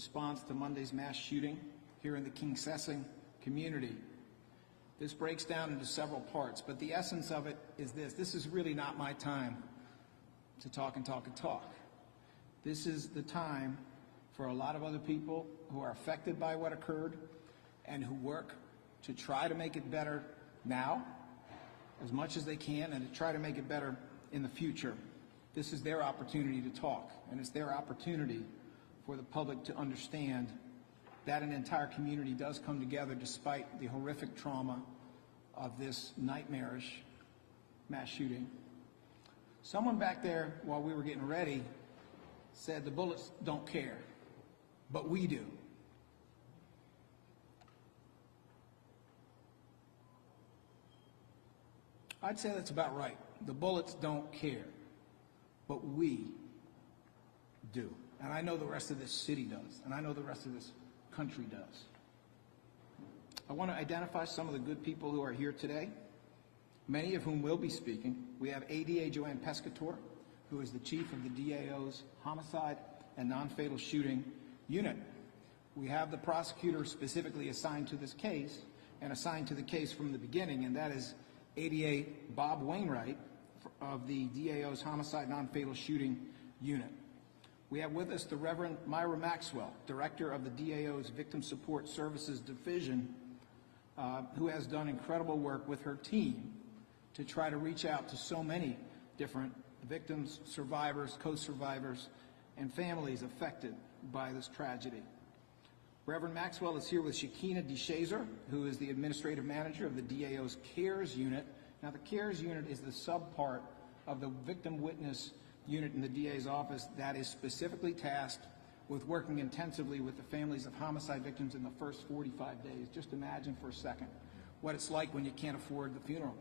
response to Monday's mass shooting here in the Kingsessing community. This breaks down into several parts, but the essence of it is this. This is really not my time to talk and talk and talk. This is the time for a lot of other people who are affected by what occurred and who work to try to make it better now as much as they can and to try to make it better in the future. This is their opportunity to talk, and it's their opportunity for the public to understand that an entire community does come together despite the horrific trauma of this nightmarish mass shooting. Someone back there, while we were getting ready, said the bullets don't care, but we do. I'd say that's about right. The bullets don't care, but we do. And I know the rest of this city does, and I know the rest of this country does. I want to identify some of the good people who are here today, many of whom will be speaking. We have ADA Joanne Pescator, who is the chief of the DAO's Homicide and Non-Fatal Shooting Unit. We have the prosecutor specifically assigned to this case and assigned to the case from the beginning, and that is ADA Bob Wainwright of the DAO's Homicide Non-Fatal Shooting Unit. We have with us the Reverend Myra Maxwell, Director of the DAO's Victim Support Services Division, who has done incredible work with her team to try to reach out to so many different victims, survivors, co-survivors, and families affected by this tragedy. Reverend Maxwell is here with Shakina DeShazer, who is the Administrative Manager of the DAO's CARES Unit. Now, the CARES Unit is the subpart of the Victim Witness Unit in the DA's office that is specifically tasked with working intensively with the families of homicide victims in the first 45 days. Just imagine for a second what it's like when you can't afford the funeral,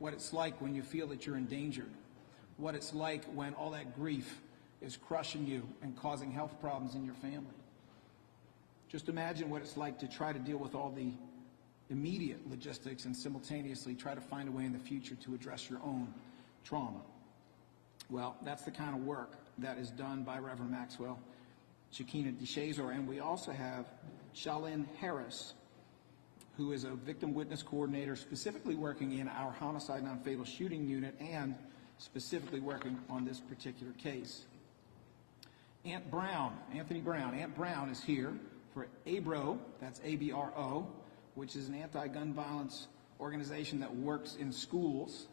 what it's like when you feel that you're endangered, what it's like when all that grief is crushing you and causing health problems in your family. Just imagine what it's like to try to deal with all the immediate logistics and simultaneously try to find a way in the future to address your own trauma. Well, that's the kind of work that is done by Reverend Maxwell, Shakina DeShazer, and we also have Shalyn Harris, who is a victim witness coordinator specifically working in our Homicide Non-Fatal Shooting Unit and specifically working on this particular case. Aunt Brown, Anthony Brown. Aunt Brown is here for ABRO, that's ABRO, which is an anti-gun violence organization that works in schools.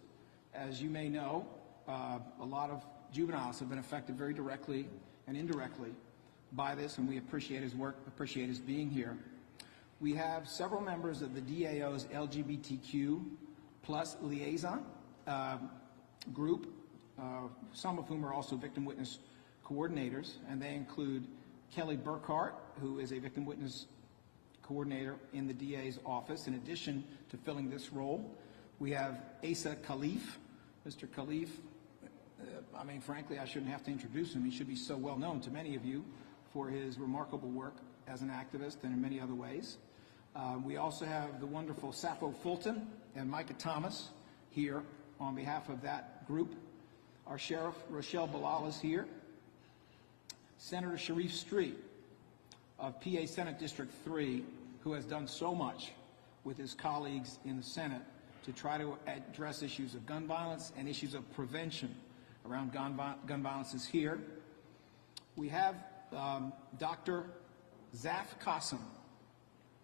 As you may know, a lot of juveniles have been affected very directly and indirectly by this, and we appreciate his work, appreciate his being here. We have several members of the DAO's LGBTQ plus liaison group, some of whom are also victim witness coordinators, and they include Kelly Burkhart, who is a victim witness coordinator in the DA's office. In addition to filling this role, we have Asa Khalif. Mr. Khalif, I mean, frankly, I shouldn't have to introduce him. He should be so well known to many of you for his remarkable work as an activist and in many other ways. We also have the wonderful Sappho Fulton and Micah Thomas here on behalf of that group. Our Sheriff, Rochelle Bilal, is here. Senator Sharif Street of PA Senate District 3, who has done so much with his colleagues in the Senate to try to address issues of gun violence and issues of prevention around gun violence, is here. We have Dr. Zaf Qasim,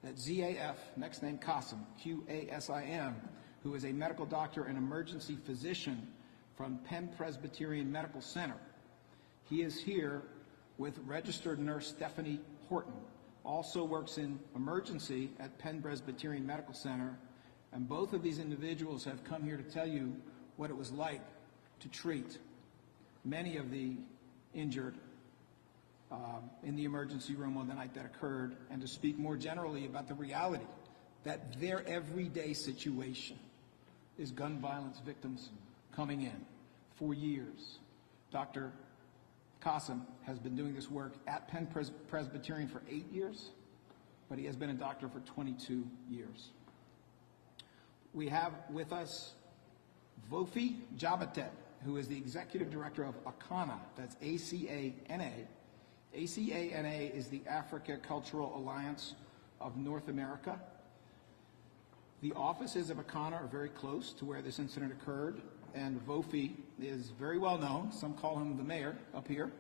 that's Z-A-F, next name Qasim, Q-A-S-I-M, who is a medical doctor and emergency physician from Penn Presbyterian Medical Center. He is here with registered nurse Stephanie Horton, also works in emergency at Penn Presbyterian Medical Center, and both of these individuals have come here to tell you what it was like to treat many of the injured in the emergency room on the night that occurred, and to speak more generally about the reality that their everyday situation is gun violence victims coming in for years. Dr. Qasim has been doing this work at Penn Presbyterian for 8 years, but he has been a doctor for 22 years. We have with us Vofi Jabatet, who is the executive director of ACANA, that's A-C-A-N-A, ACANA is the Africa Cultural Alliance of North America. The offices of ACANA are very close to where this incident occurred, and Vofi is very well known. Some call him the mayor up here,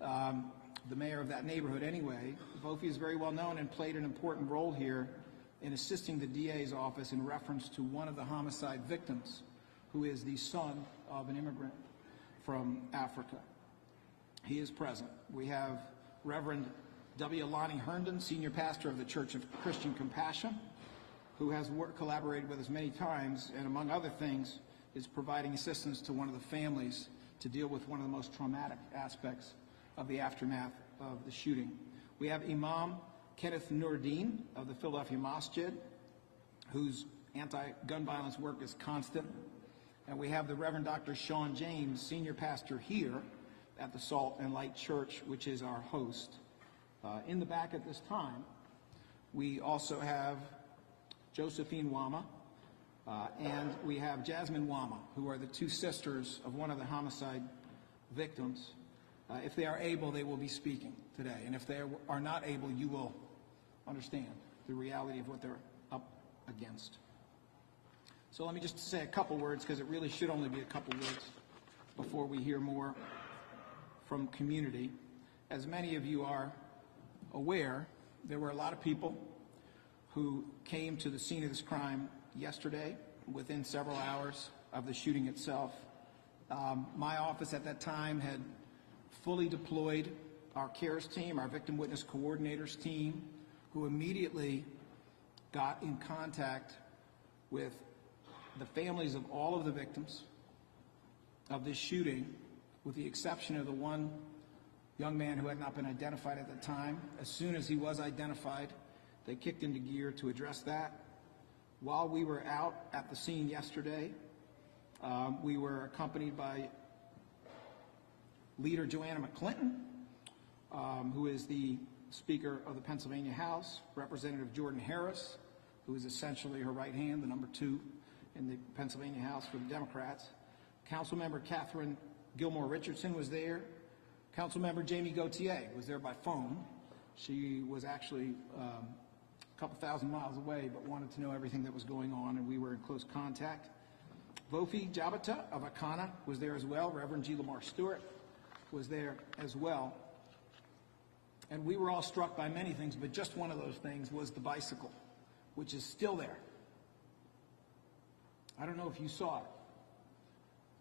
the mayor of that neighborhood anyway. Vofi is very well known and played an important role here in assisting the DA's office in reference to one of the homicide victims, who is the son of an immigrant from Africa. He is present. We have Reverend W. Lonnie Herndon, senior pastor of the Church of Christian Compassion, who has collaborated with us many times, and among other things, is providing assistance to one of the families to deal with one of the most traumatic aspects of the aftermath of the shooting. We have Imam Kenneth Noordin of the Philadelphia Masjid, whose anti-gun violence work is constant. And we have the Reverend Dr. Sean James, senior pastor here at the Salt and Light Church, which is our host. In the back at this time, we also have Josephine Wama, and we have Jasmine Wama, who are the two sisters of one of the homicide victims. If they are able, they will be speaking today. And if they are not able, you will understand the reality of what they're up against. So let me just say a couple words, because it really should only be a couple words before we hear more from community. As many of you are aware, there were a lot of people who came to the scene of this crime yesterday within several hours of the shooting itself. My office at that time had fully deployed our CARES team, our victim witness coordinators team, who immediately got in contact with the families of all of the victims of this shooting, with the exception of the one young man who had not been identified at the time. As soon as he was identified, they kicked into gear to address that. While we were out at the scene yesterday, we were accompanied by Leader Joanna McClinton, who is the Speaker of the Pennsylvania House, Representative Jordan Harris, who is essentially her right hand, the number 2 in the Pennsylvania House for the Democrats. Councilmember Catherine Gilmore Richardson was there. Councilmember Jamie Gauthier was there by phone. She was actually a couple thousand miles away, but wanted to know everything that was going on, and we were in close contact. Vofi Jabata of ACANA was there as well. Reverend G. Lamar Stewart was there as well. And we were all struck by many things, but just one of those things was the bicycle, which is still there. I don't know if you saw it,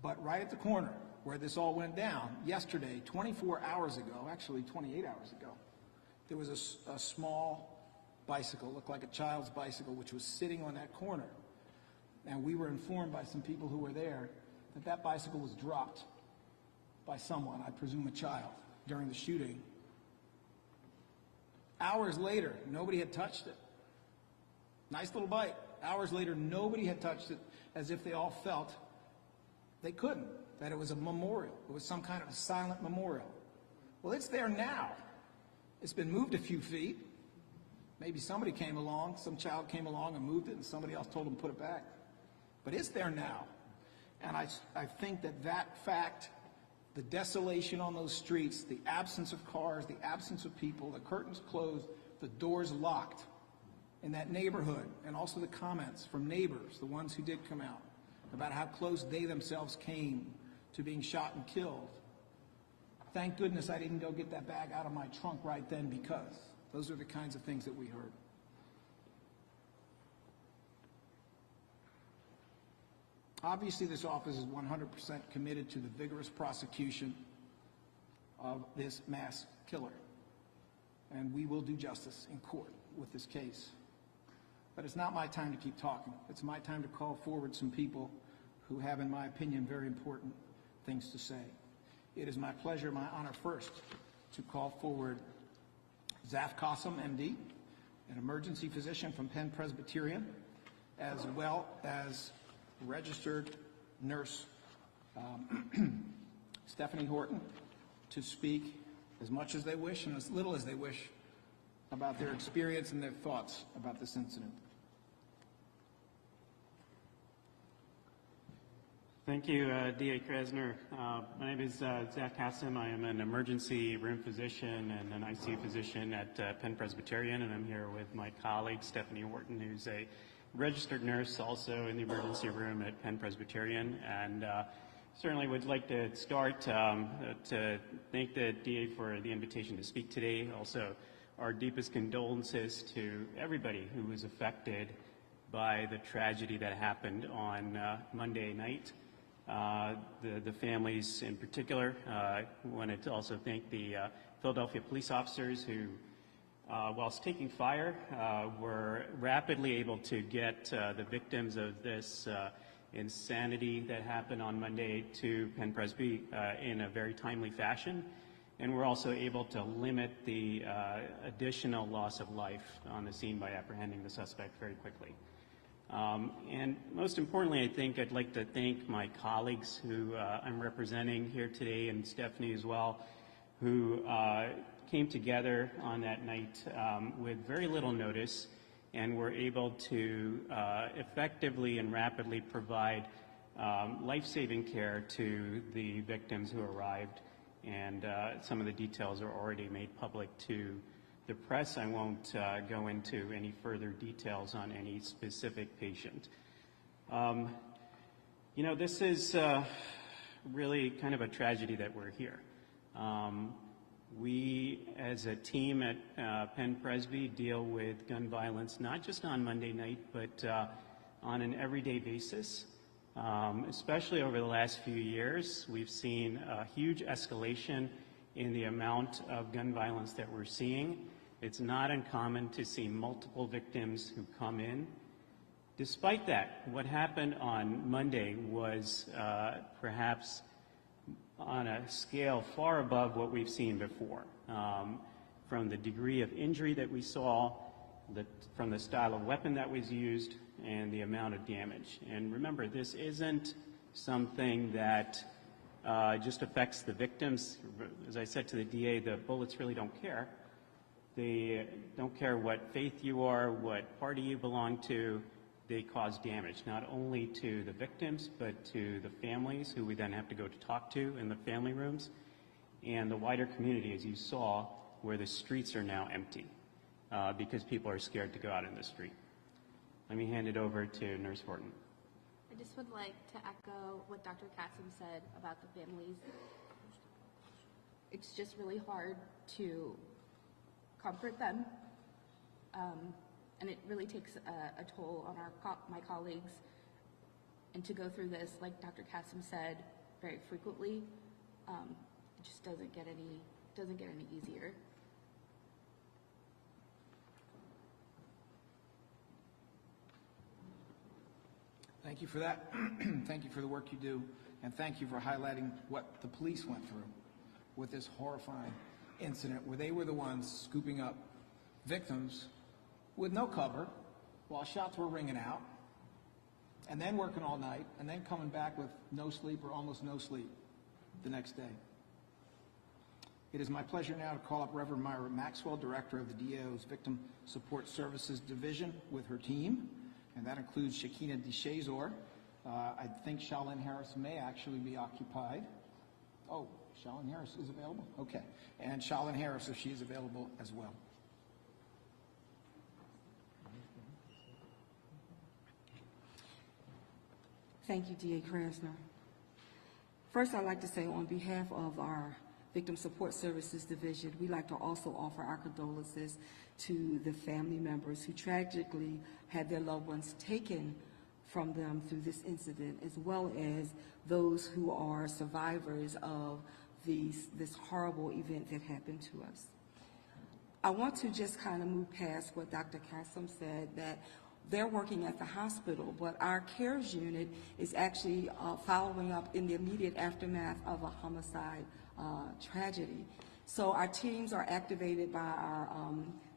but right at the corner where this all went down yesterday, 24 hours ago, actually 28 hours ago, there was a small bicycle, looked like a child's bicycle, which was sitting on that corner. And we were informed by some people who were there that that bicycle was dropped by someone, I presume a child, during the shooting. Hours later, nobody had touched it. Nice little bike. Hours later, nobody had touched it, as if they all felt they couldn't, that it was a memorial. It was some kind of a silent memorial. Well, it's there now. It's been moved a few feet. Maybe somebody came along, some child came along and moved it, and somebody else told them to put it back. But it's there now. And I think that fact, the desolation on those streets, the absence of cars, the absence of people, the curtains closed, the doors locked in that neighborhood, and also the comments from neighbors, the ones who did come out, about how close they themselves came to being shot and killed. Thank goodness I didn't go get that bag out of my trunk right then, because those are the kinds of things that we heard. Obviously, this office is 100% committed to the vigorous prosecution of this mass killer, and we will do justice in court with this case. But it's not my time to keep talking. It's my time to call forward some people who have, in my opinion, very important things to say. It is my pleasure, my honor first, to call forward Zaf Qasim, MD, an emergency physician from Penn Presbyterian, as well as registered nurse Stephanie Horton, to speak as much as they wish and as little as they wish about their experience and their thoughts about this incident. Thank you, DA Krasner. My name is Zach Hassan. I am an emergency room physician and an ICU physician at Penn Presbyterian, and I'm here with my colleague, Stephanie Wharton, who's a registered nurse also in the emergency room at Penn Presbyterian. And certainly would like to start to thank the DA for the invitation to speak today. Also, our deepest condolences to everybody who was affected by the tragedy that happened on Monday night. The families in particular. Wanted to also thank the Philadelphia police officers who, whilst taking fire, were rapidly able to get the victims of this insanity that happened on Monday to Penn Presby in a very timely fashion. And we're also able to limit the additional loss of life on the scene by apprehending the suspect very quickly. And most importantly, I think I'd like to thank my colleagues who I'm representing here today, and Stephanie as well, who came together on that night with very little notice and were able to effectively and rapidly provide life-saving care to the victims who arrived. And some of the details are already made public to the press. I won't go into any further details on any specific patient. You know, this is really kind of a tragedy that we're here. We, as a team at Penn Presby, deal with gun violence not just on Monday night, but on an everyday basis. Especially over the last few years, we've seen a huge escalation in the amount of gun violence that we're seeing. It's not uncommon to see multiple victims who come in. Despite that, what happened on Monday was perhaps on a scale far above what we've seen before. From the degree of injury that we saw, from the style of weapon that was used, and the amount of damage. And remember, this isn't something that just affects the victims. As I said to the DA, the bullets really don't care. They don't care what faith you are, what party you belong to. They cause damage, not only to the victims, but to the families who we then have to go to talk to in the family rooms, and the wider community, as you saw, where the streets are now empty because people are scared to go out in the street. Let me hand it over to Nurse Horton. I just would like to echo what Dr. Kassem said about the families. It's just really hard to comfort them, and it really takes a toll on my colleagues. And to go through this, like Dr. Kassem said, very frequently, it just doesn't get any easier. Thank you for that. Thank you for the work you do, and thank you for highlighting what the police went through with this horrifying incident where they were the ones scooping up victims with no cover while shots were ringing out, and then working all night, and then coming back with no sleep or almost no sleep the next day. It is my pleasure now to call up Reverend Myra Maxwell, Director of the DO's Victim Support Services Division, with her team, and that includes Shakina DeShazor. I think Charlene Harris may actually be occupied. Oh, Charlene Harris is available? Okay. And Charlene Harris, if she is available as well. Thank you, DA Krasner. First, I'd like to say on behalf of our Victim Support Services Division, we'd like to also offer our condolences to the family members who tragically had their loved ones taken from them through this incident, as well as those who are survivors of this horrible event that happened to us. I want to just kind of move past what Dr. Kassem said, that they're working at the hospital, but our CARES unit is actually following up in the immediate aftermath of a homicide tragedy. So our teams are activated by our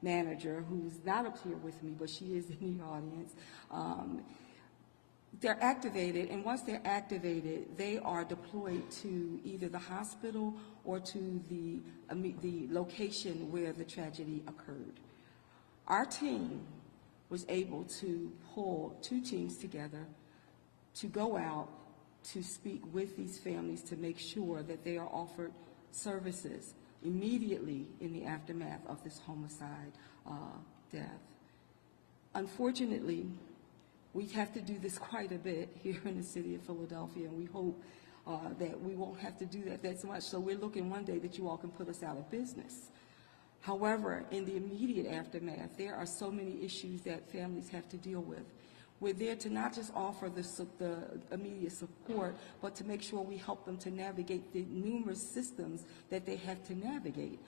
manager, who's not up here with me, but she is in the audience. They're activated, and once they're activated, they are deployed to either the hospital or to the location where the tragedy occurred. Our team was able to pull two teams together to go out to speak with these families to make sure that they are offered services immediately in the aftermath of this homicide death. Unfortunately, we have to do this quite a bit here in the city of Philadelphia, and we hope that we won't have to do that so much. So we're looking one day that you all can put us out of business. However, in the immediate aftermath, there are so many issues that families have to deal with. We're there to not just offer the immediate support, but to make sure we help them to navigate the numerous systems that they have to navigate.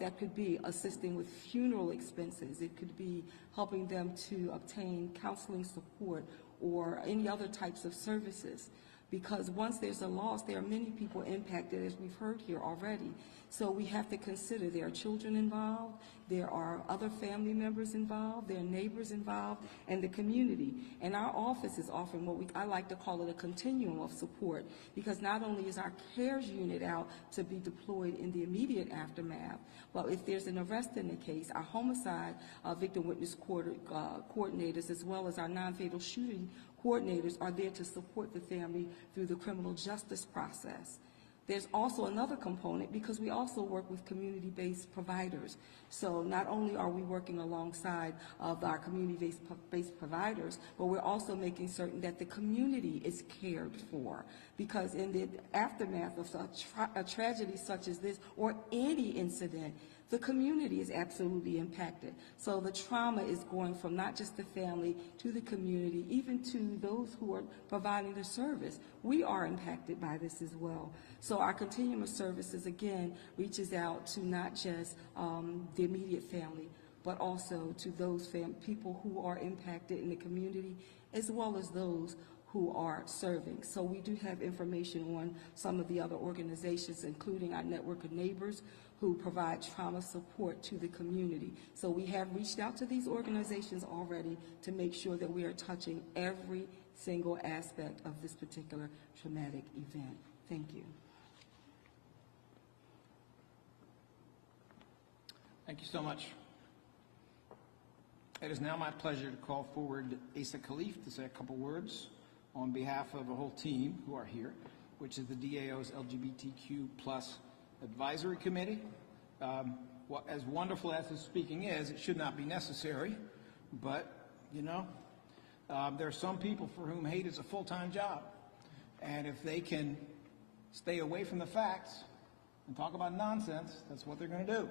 That could be assisting with funeral expenses. It could be helping them to obtain counseling support or any other types of services. Because once there's a loss, there are many people impacted, as we've heard here already. So we have to consider there are children involved, there are other family members involved, there are neighbors involved, and the community. And our office is offering what I like to call it a continuum of support, because not only is our CARES unit out to be deployed in the immediate aftermath, but if there's an arrest in the case, our homicide victim witness coordinators, as well as our non-fatal shooting coordinators, are there to support the family through the criminal justice process. There's also another component because we also work with community-based providers. So not only are we working alongside of our community-based providers, but we're also making certain that the community is cared for. Because in the aftermath of a tragedy such as this or any incident, the community is absolutely impacted. So the trauma is going from not just the family to the community, even to those who are providing the service. We are impacted by this as well. So our continuum of services, again, reaches out to not just the immediate family, but also to those people who are impacted in the community, as well as those who are serving. So we do have information on some of the other organizations, including our network of neighbors, who provide trauma support to the community. So we have reached out to these organizations already to make sure that we are touching every single aspect of this particular traumatic event. Thank you. Thank you so much. It is now my pleasure to call forward Asa Khalif to say a couple words on behalf of a whole team who are here, which is the DAO's LGBTQ plus advisory committee. As wonderful as his speaking is, it should not be necessary, but you know, there are some people for whom hate is a full-time job, and if they can stay away from the facts and talk about nonsense, that's what they're going to do.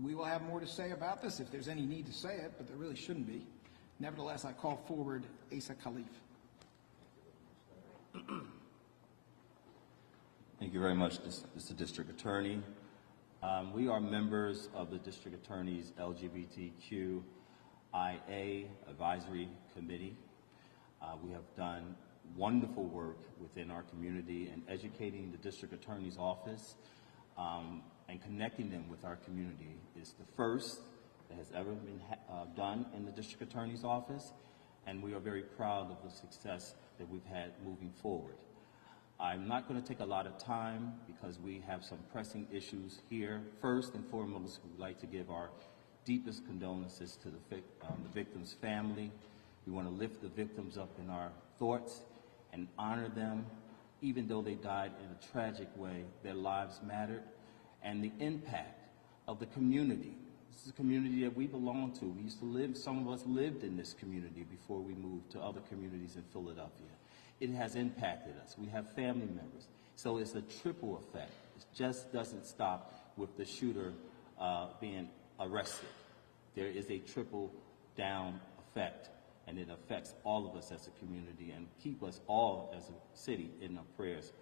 We will have more to say about this if there's any need to say it, but there really shouldn't be. Nevertheless, I call forward Asa Khalif. Thank you very much, Mr. District Attorney. We are members of the District Attorney's LGBTQIA Advisory Committee. We have done wonderful work within our community in educating the District Attorney's Office and connecting them with our community. It's the first that has ever been done in the District Attorney's Office, and we are very proud of the success that we've had moving forward. I'm not going to take a lot of time because we have some pressing issues here. First and foremost, we'd like to give our deepest condolences to the victim's family. We want to lift the victims up in our thoughts and honor them. Even though they died in a tragic way, their lives mattered. And the impact of the community. This is a community that we belong to. We used to live, some of us lived in this community before we moved to other communities in Philadelphia. It has impacted us. We have family members. So it's a triple effect. It just doesn't stop with the shooter being arrested. There is a triple down effect, and it affects all of us as a community and keep us all as a city in our prayers.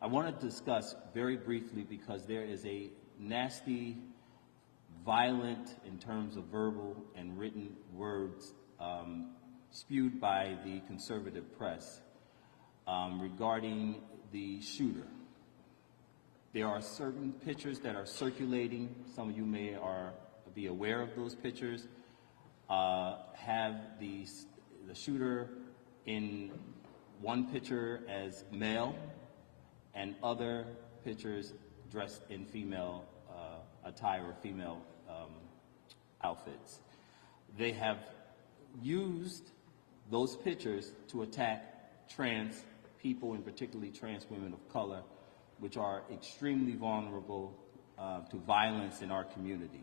I want to discuss very briefly, because there is a nasty, violent, in terms of verbal and written words, spewed by the conservative press regarding the shooter. There are certain pictures that are circulating. Some of you may be aware of those pictures. Have the shooter in one picture as male, and other pictures dressed in female attire or female outfits. They have used those pictures to attack trans people, and particularly trans women of color, which are extremely vulnerable to violence in our community.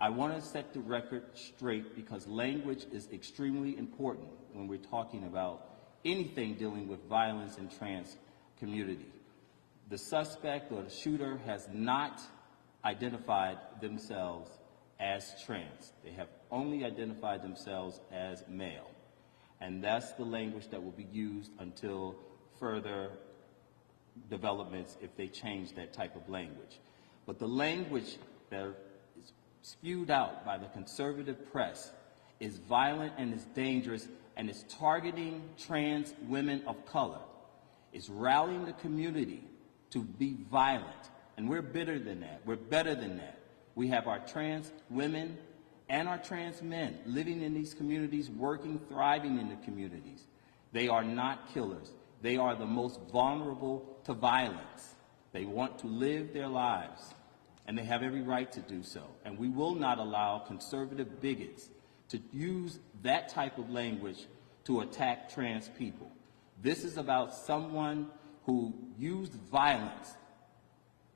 I want to set the record straight because language is extremely important when we're talking about anything dealing with violence in trans community. The suspect or the shooter has not identified themselves as trans. They have only identified themselves as male. And that's the language that will be used until further developments if they change that type of language. But the language that is spewed out by the conservative press is violent and is dangerous and is targeting trans women of color. It's rallying the community to be violent. And we're better than that. We're better than that. We have our trans women and our trans men living in these communities, working, thriving in the communities. They are not killers. They are the most vulnerable to violence. They want to live their lives, and they have every right to do so. And we will not allow conservative bigots to use that type of language to attack trans people. This is about someone who used violence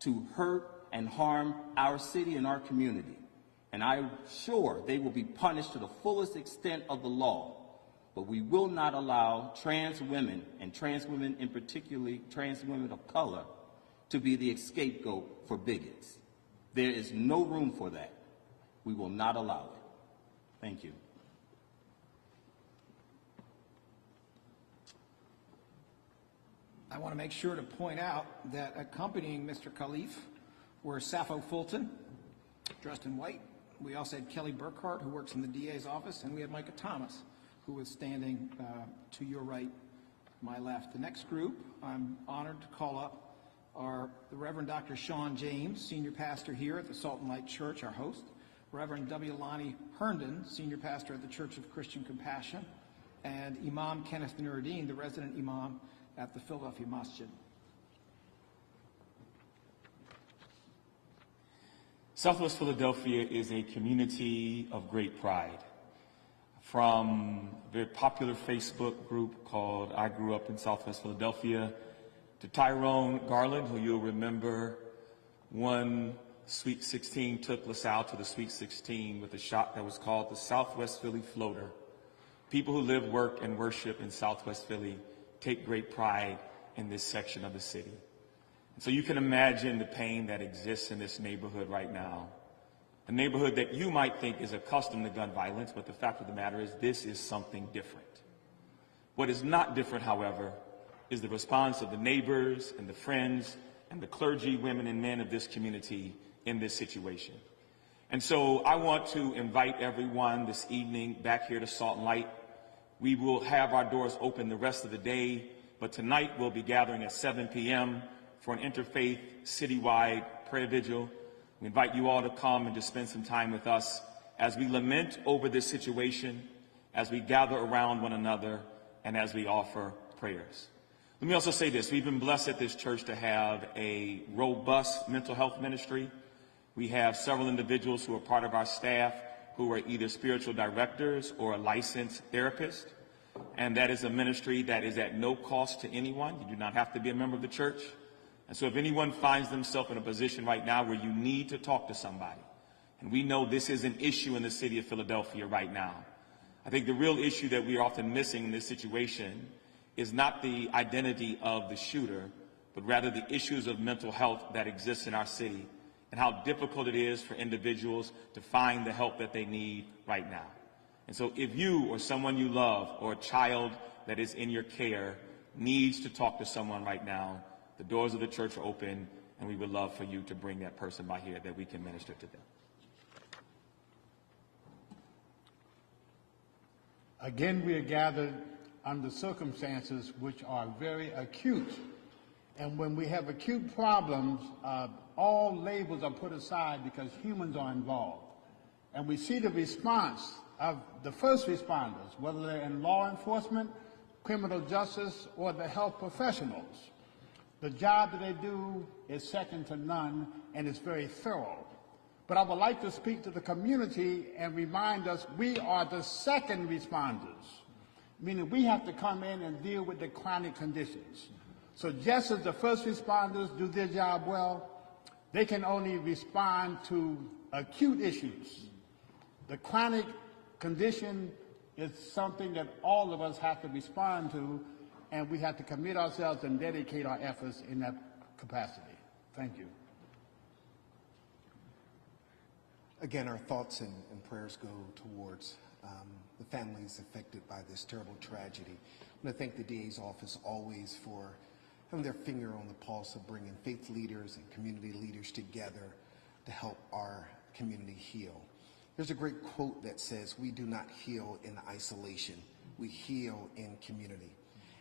to hurt and harm our city and our community. And I'm sure they will be punished to the fullest extent of the law. But we will not allow trans women, and trans women in particularly trans women of color, to be the scapegoat for bigots. There is no room for that. We will not allow it. Thank you. I want to make sure to point out that accompanying Mr. Khalif were Sappho Fulton, dressed in white. We also had Kelly Burkhart, who works in the DA's office, and we had Micah Thomas, who was standing to your right, my left. The next group I'm honored to call up are the Reverend Dr. Sean James, senior pastor here at the Salt and Light Church, our host, Reverend W. Lonnie Herndon, senior pastor at the Church of Christian Compassion, and Imam Kenneth Nuruddin, the resident imam at the Philadelphia Masjid. Southwest Philadelphia is a community of great pride. From a very popular Facebook group called I Grew Up in Southwest Philadelphia, to Tyrone Garland, who you'll remember one Sweet 16 took LaSalle to the Sweet 16 with a shot that was called the Southwest Philly Floater. People who live, work, and worship in Southwest Philly take great pride in this section of the city. So you can imagine the pain that exists in this neighborhood right now. A neighborhood that you might think is accustomed to gun violence, but the fact of the matter is this is something different. What is not different, however, is the response of the neighbors and the friends and the clergy, women and men of this community in this situation. And so I want to invite everyone this evening back here to Salt and Light. We will have our doors open the rest of the day, but tonight we'll be gathering at 7 p.m. for an interfaith citywide prayer vigil. We invite you all to come and to spend some time with us as we lament over this situation, as we gather around one another, and as we offer prayers. Let me also say this. We've been blessed at this church to have a robust mental health ministry. We have several individuals who are part of our staff who are either spiritual directors or a licensed therapist. And that is a ministry that is at no cost to anyone. You do not have to be a member of the church. And so if anyone finds themselves in a position right now where you need to talk to somebody, and we know this is an issue in the city of Philadelphia right now, I think the real issue that we are often missing in this situation is not the identity of the shooter, but rather the issues of mental health that exist in our city and how difficult it is for individuals to find the help that they need right now. And so if you or someone you love or a child that is in your care needs to talk to someone right now, the doors of the church are open, and we would love for you to bring that person by here that we can minister to them. Again, we are gathered under circumstances which are very acute. And when we have acute problems, all labels are put aside because humans are involved. And we see the response of the first responders, whether they're in law enforcement, criminal justice, or the health professionals. The job that they do is second to none, and it's very thorough. But I would like to speak to the community and remind us we are the second responders. meaning we have to come in and deal with the chronic conditions. So just as the first responders do their job well, they can only respond to acute issues. The chronic condition is something that all of us have to respond to, and we have to commit ourselves and dedicate our efforts in that capacity. Thank you. Again, our thoughts and prayers go towards the families affected by this terrible tragedy. I want to thank the DA's office always for having their finger on the pulse of bringing faith leaders and community leaders together to help our community heal. There's a great quote that says, "We do not heal in isolation, we heal in community."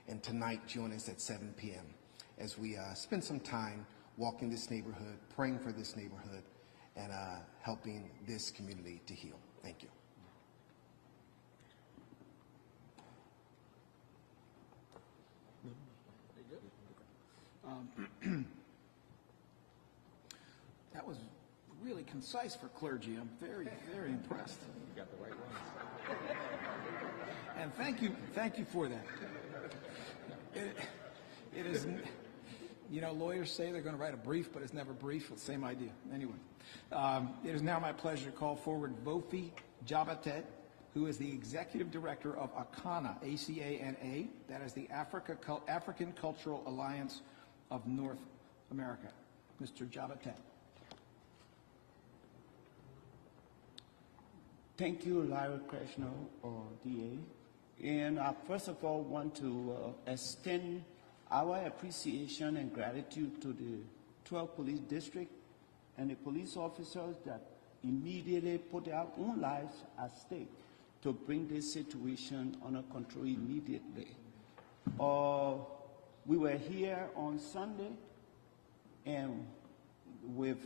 And tonight, join us at 7 p.m. as we spend some time walking this neighborhood, praying for this neighborhood, and helping this community to heal. Thank you. That was really concise for clergy. I'm very, very impressed. You got the right ones. And thank you for that. It is, you know, lawyers say they're going to write a brief, but it's never brief. It's the same idea. Anyway, it is now my pleasure to call forward Vofi Jabatet, who is the Executive Director of ACANA, A-C-A-N-A, that is the African Cultural Alliance of North America. Mr. Jabatet. Thank you, Larry Krasner, DA. And first of all, want to extend our appreciation and gratitude to the 12 police district and the police officers that immediately put their own lives at stake to bring this situation under control immediately. We were here on Sunday and with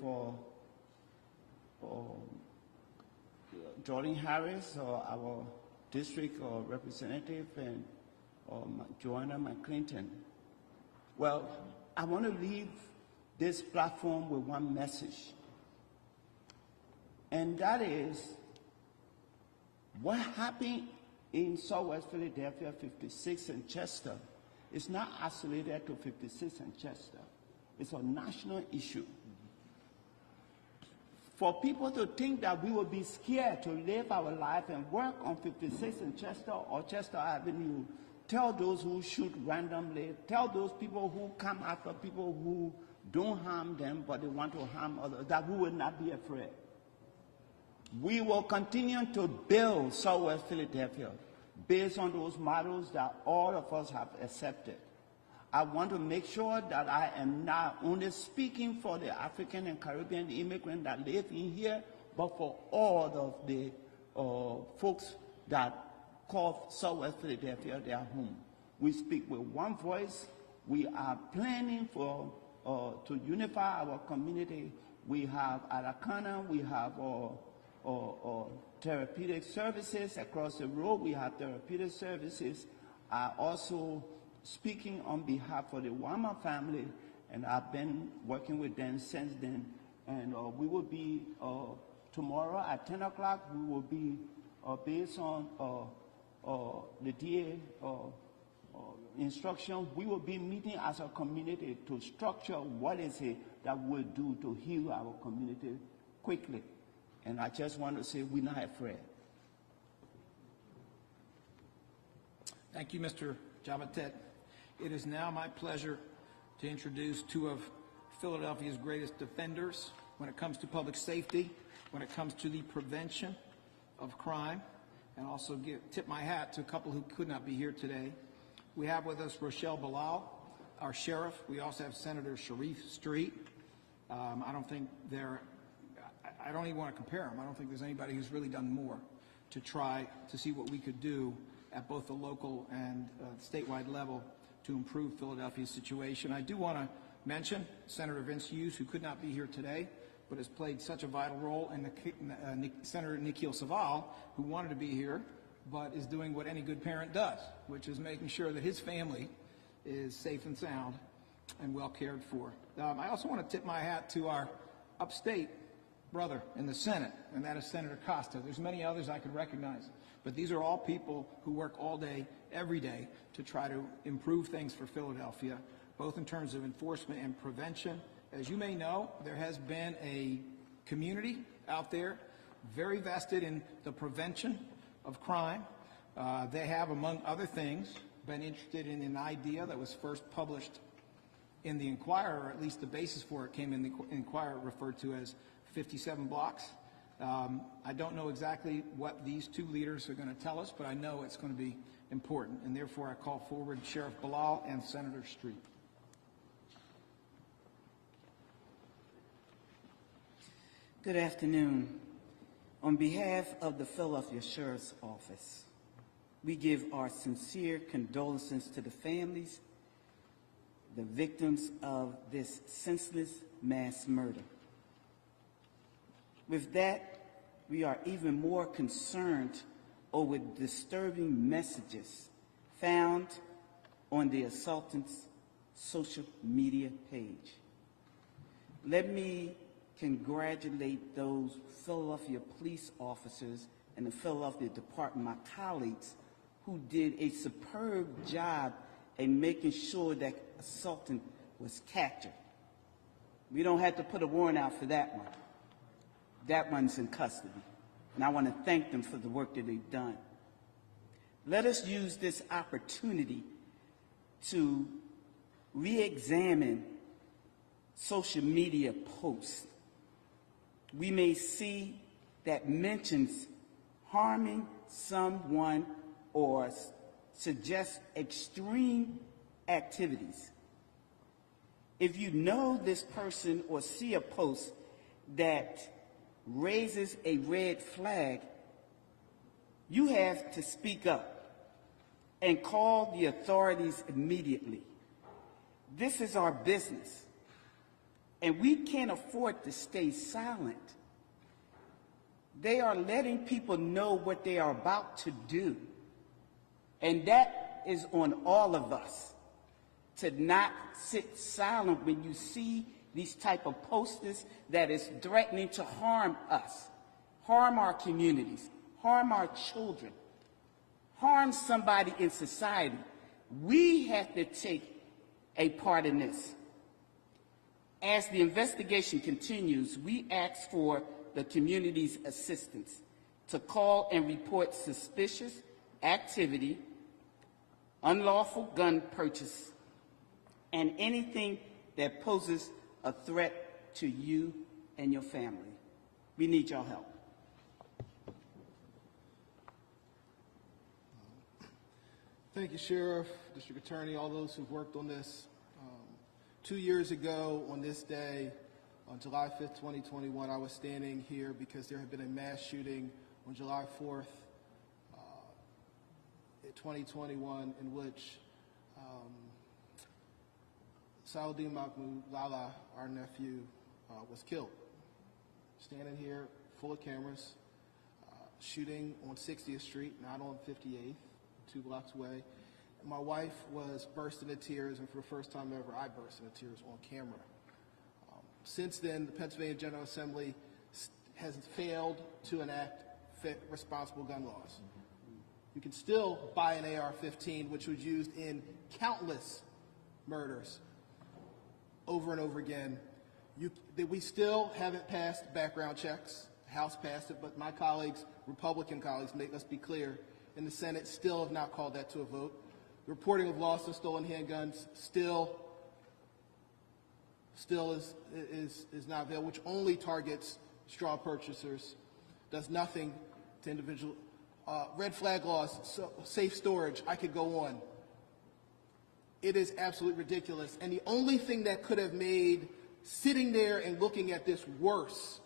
Jordan Harris, our district representative, and Joanna McClinton. Well, I want to leave this platform with one message, and that is what happened in Southwest Philadelphia, 56 and Chester is not isolated to 56 and Chester. It's a national issue. For people to think that we will be scared to live our life and work on 56 and Chester or Chester Avenue, tell those who shoot randomly, tell those people who come after people who don't harm them but they want to harm others, that we will not be afraid. We will continue to build Southwest Philadelphia based on those models that all of us have accepted. I want to make sure that I am not only speaking for the African and Caribbean immigrants that live in here, but for all of the folks that call Southwest Philadelphia their home. We speak with one voice. We are planning for to unify our community. We have Aracana, we have therapeutic services across the road. We have therapeutic services. I also speaking on behalf of the Wama family, and I've been working with them since then. And we will be, tomorrow at 10 o'clock, we will be, based on the DA instruction, we will be meeting as a community to structure what is it that we'll do to heal our community quickly. And I just want to say we're not afraid. Thank you, Mr. Jabatet. It is now my pleasure to introduce two of Philadelphia's greatest defenders when it comes to public safety, when it comes to the prevention of crime, and also tip my hat to a couple who could not be here today. We have with us Rochelle Bilal, our sheriff. We also have Senator Sharif Street. I don't even want to compare them. I don't think there's anybody who's really done more to try to see what we could do at both the local and statewide level to improve Philadelphia's situation. I do want to mention Senator Vince Hughes, who could not be here today, but has played such a vital role, and Senator Nikhil Saval, who wanted to be here, but is doing what any good parent does, which is making sure that his family is safe and sound and well cared for. I also want to tip my hat to our upstate brother in the Senate, and that is Senator Costa. There's many others I could recognize But these are all people who work all day, every day, to try to improve things for Philadelphia, both in terms of enforcement and prevention. As you may know, there has been a community out there very vested in the prevention of crime. They have, among other things, been interested in an idea that was first published in the Inquirer, or at least the basis for it came in the Inquirer, referred to as 57 blocks. I don't know exactly what these two leaders are going to tell us, but I know it's going to be important, and therefore I call forward Sheriff Bilal and Senator Street. Good afternoon. On behalf of the Philadelphia Sheriff's Office, we give our sincere condolences to the families, the victims of this senseless mass murder. With that, we are even more concerned over disturbing messages found on the assailant's social media page. Let me congratulate those Philadelphia police officers and the Philadelphia Department, my colleagues, who did a superb job in making sure that assailtant was captured. We don't have to put a warrant out for that one. That one's in custody. And I want to thank them for the work that they've done. Let us use this opportunity to re-examine social media posts. We may see that mentions harming someone or suggest extreme activities. If you know this person or see a post that raises a red flag, you have to speak up and call the authorities immediately. This is our business, and we can't afford to stay silent. They are letting people know what they are about to do, and that is on all of us, to not sit silent when you see these type of posters that is threatening to harm us, harm our communities, harm our children, harm somebody in society. We have to take a part in this. As the investigation continues, we ask for the community's assistance to call and report suspicious activity, unlawful gun purchase, and anything that poses a threat to you and your family. We need your help. Thank you, Sheriff, District Attorney, all those who've worked on this. 2 years ago on this day, on July 5th, 2021, I was standing here because there had been a mass shooting on July 4th, 2021, in which Saladin Mahmoud Lala, our nephew, was killed. Standing here full of cameras, shooting on 60th Street, not on 58th, 2 blocks away. And my wife was bursting into tears, and for the first time ever, I burst into tears on camera. Since then, the Pennsylvania General Assembly has failed to enact responsible gun laws. You can still buy an AR-15, which was used in countless murders over and over again. We still haven't passed background checks. The House passed it, but my colleagues, Republican colleagues, let's be clear, in the Senate still have not called that to a vote. The reporting of lost and stolen handguns still is not available, which only targets straw purchasers, does nothing to individual. Red flag laws, safe storage, I could go on. It is absolutely ridiculous. And the only thing that could have made sitting there and looking at this worse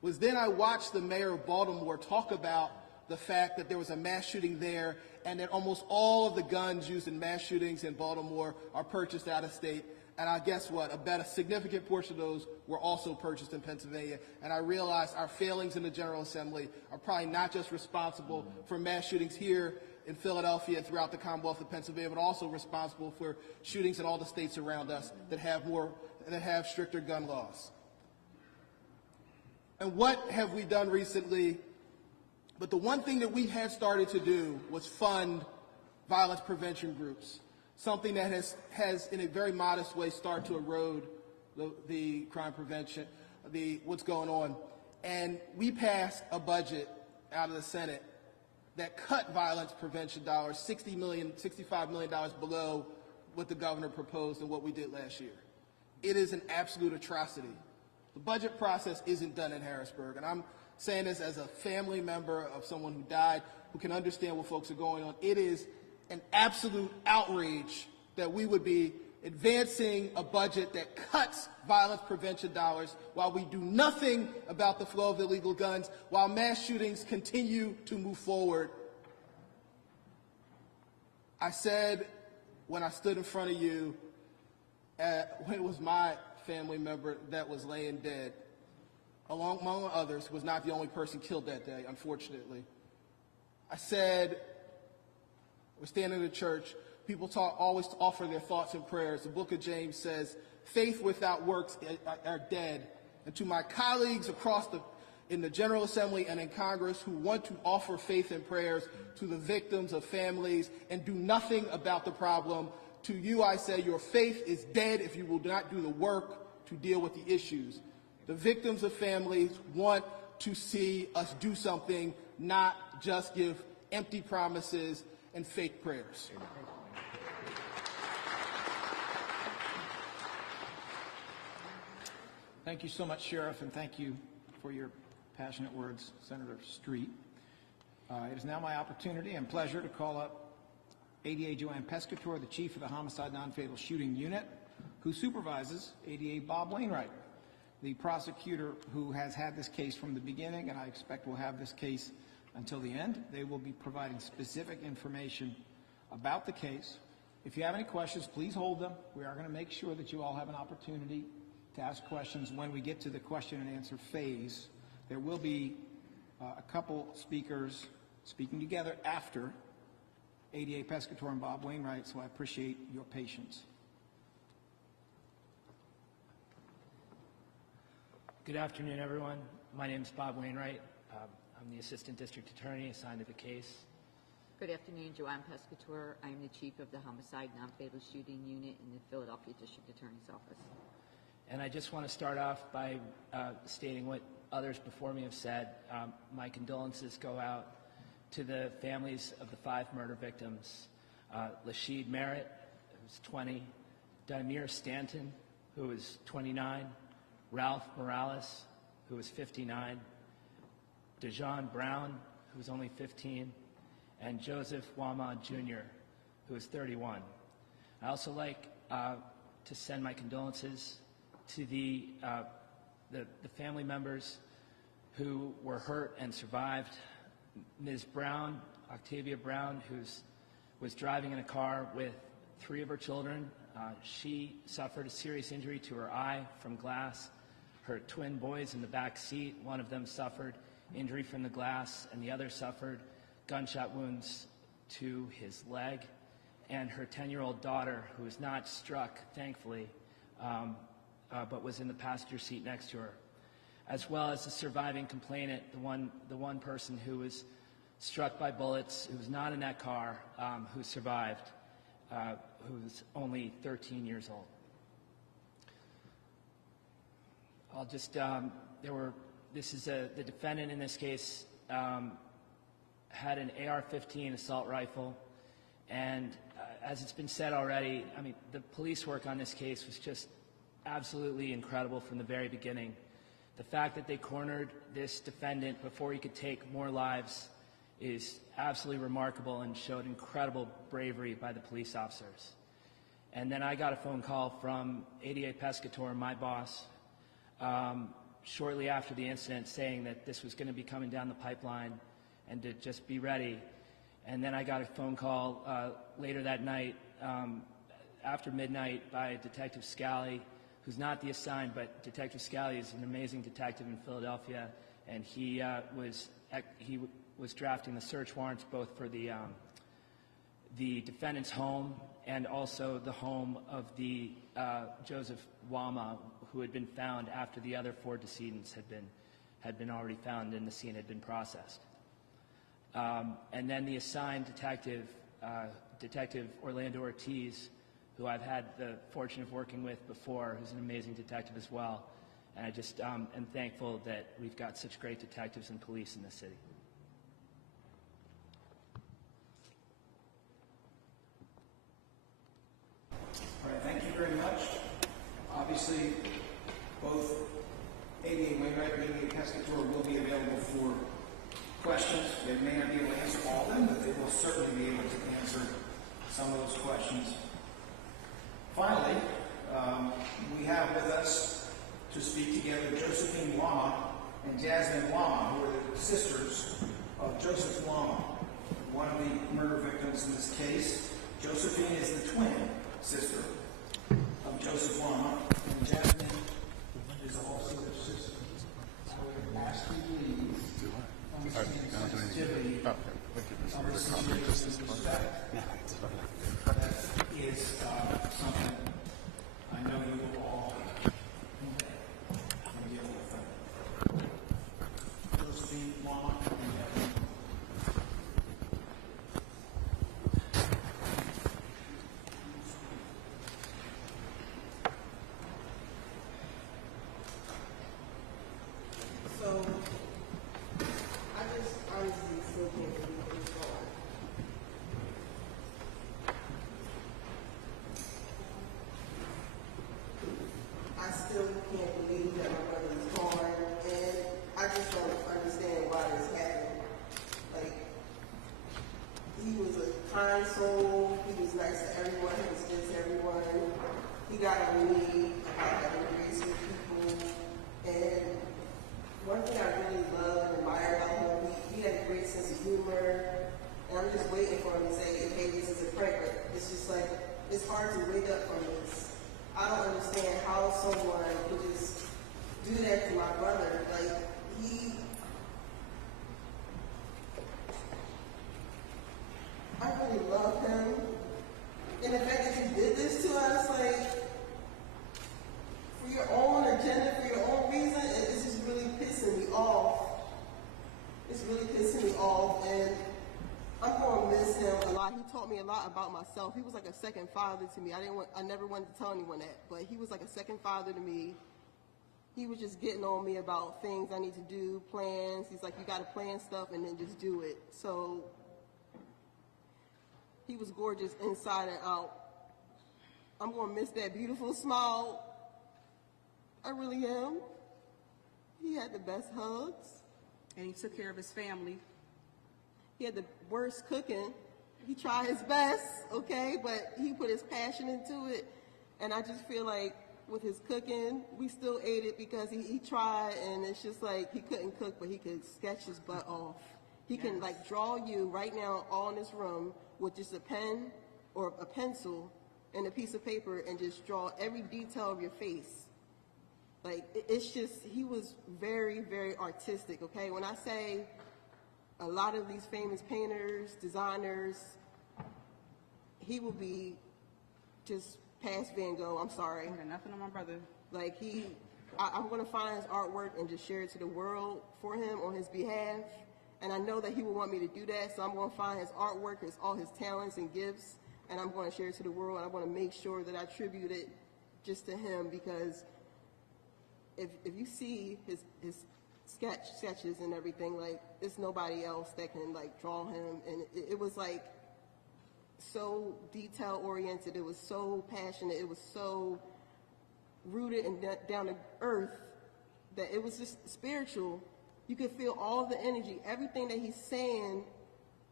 was then I watched the mayor of Baltimore talk about the fact that there was a mass shooting there and that almost all of the guns used in mass shootings in Baltimore are purchased out of state. And I guess what? A significant portion of those were also purchased in Pennsylvania. And I realized our failings in the General Assembly are probably not just responsible for mass shootings here in Philadelphia and throughout the Commonwealth of Pennsylvania, but also responsible for shootings in all the states around us that have stricter gun laws. And what have we done recently But the one thing that we had started to do was fund violence prevention groups, something that has in a very modest way started to erode the crime prevention, what's going on. And we passed a budget out of the Senate that cut violence prevention dollars $65 million below what the governor proposed and what we did last year. It is an absolute atrocity. The budget process isn't done in Harrisburg, and I'm saying this as a family member of someone who died, who can understand what folks are going on. It is an absolute outrage that we would be advancing a budget that cuts violence prevention dollars while we do nothing about the flow of illegal guns, while mass shootings continue to move forward. I said when I stood in front of you, when it was my family member that was laying dead, among others, was not the only person killed that day, unfortunately. I said, we're standing in the church, people always offer their thoughts and prayers. The book of James says, faith without works are dead. And to my colleagues in the General Assembly and in Congress who want to offer faith and prayers to the victims of families and do nothing about the problem, to you I say your faith is dead if you will not do the work to deal with the issues. The victims of families want to see us do something, not just give empty promises and fake prayers. Thank you so much, Sheriff, and thank you for your passionate words, Senator Street. It is now my opportunity and pleasure to call up ADA Joanne Pescator, the Chief of the Homicide Non-Fatal Shooting Unit, who supervises ADA Bob Wainwright, the prosecutor who has had this case from the beginning, and I expect will have this case until the end. They will be providing specific information about the case. If you have any questions, please hold them. We are going to make sure that you all have an opportunity to ask questions when we get to the question and answer phase. There will be a couple speakers speaking together after ADA Pescator and Bob Wainwright, so I appreciate your patience. Good afternoon, everyone. My name is Bob Wainwright. I'm the Assistant District Attorney assigned to the case. Good afternoon, Joanne Pescator. I'm the Chief of the Homicide Non-Fatal Shooting Unit in the Philadelphia District Attorney's Office. And I just want to start off by stating what others before me have said. My condolences go out to the families of the 5 murder victims. Lasheed Merritt, who's 20, Daimir Stanton, who was 29, Ralph Morales, who was 59, Dejon Brown, who was only 15, and Joseph Wama Jr., who was 31. I also like to send my condolences to the family members who were hurt and survived. Ms. Brown, Octavia Brown, who was driving in a car with 3 of her children. She suffered a serious injury to her eye from glass. Her twin boys in the back seat, one of them suffered injury from the glass, and the other suffered gunshot wounds to his leg. And her 10-year-old daughter, who was not struck, thankfully, but was in the passenger seat next to her, as well as the surviving complainant, the one person who was struck by bullets, who was not in that car, who survived, who was only 13 years old. I'll just, the defendant in this case had an AR-15 assault rifle, and as it's been said already, I mean, the police work on this case was just absolutely incredible from the very beginning. The fact that they cornered this defendant before he could take more lives is absolutely remarkable and showed incredible bravery by the police officers. And then I got a phone call from ADA Pescator, my boss, shortly after the incident, saying that this was going to be coming down the pipeline and to just be ready. And then I got a phone call later that night, after midnight, by Detective Scally, who's not the assigned, but Detective Scally is an amazing detective in Philadelphia, and he was drafting the search warrants both for the defendant's home and also the home of the Joseph Wama, who had been found after the other 4 decedents had been already found and the scene had been processed. And then the assigned detective, Detective Orlando Ortiz, who I've had the fortune of working with before, who's an amazing detective as well. And I just am thankful that we've got such great detectives and police in this city. All right, thank you very much. Obviously, both Amy Wainwright and Amy Pescator will be available for questions. They may not be able to answer all of them, but they will certainly be able to answer some of those questions. Finally, we have with us to speak together Josephine Lama and Jasmine Lama, who are the sisters of Joseph Lama, one of the murder victims in this case. Josephine is the twin sister of Joseph Lama, and Jasmine is also their sister. So we ask you please understand the sensitivity of the situation and respect. That is something I know you will all deal with. Josephine Lama and Jasmine. So, I just honestly still can't believe it's gone. I still can't believe that my brother is gone, and I just don't understand why this happened. Like, he was a kind soul, he was nice to everyone, he was good to everyone. He got on me about having grace with people, and one thing I really love and admire about him, he had a great sense of humor, and I'm just waiting for him to say, hey, this is a prank, but it's just like, it's hard to wake up from this. I don't understand how someone could just do that to my brother. Like, I really love him, and the fact that you did this to us, like, for your own agenda, for your own reason, it's just really pissing me off. It's really pissing me off, and I'm going to miss him a lot. He taught me a lot about myself. He was like a second father to me. I never wanted to tell anyone that, but he was like a second father to me. He was just getting on me about things I need to do, plans. He's like, you got to plan stuff and then just do it. So he was gorgeous inside and out. I'm going to miss that beautiful smile. I really am. He had the best hugs. And he took care of his family. He had the worst cooking. He tried his best, okay, but he put his passion into it. And I just feel like with his cooking, we still ate it because he tried, and it's just like he couldn't cook, but he could sketch his butt off. He can like draw you right now all in this room with just a pen or a pencil and a piece of paper and just draw every detail of your face. Like, it's just, he was very, very artistic, okay? When I say a lot of these famous painters, designers, he will be just past Van Gogh, I'm sorry. I got nothing on my brother. Like, I'm going to find his artwork and just share it to the world for him on his behalf. And I know that he will want me to do that, so I'm going to find his artwork, all his talents and gifts, and I'm going to share it to the world, and I want to make sure that I tribute it just to him, because if you see his sketches and everything, like, there's nobody else that can like draw him, and it was like so detail oriented, it was so passionate, it was so rooted and down to earth that it was just spiritual. You could feel all the energy, everything that he's saying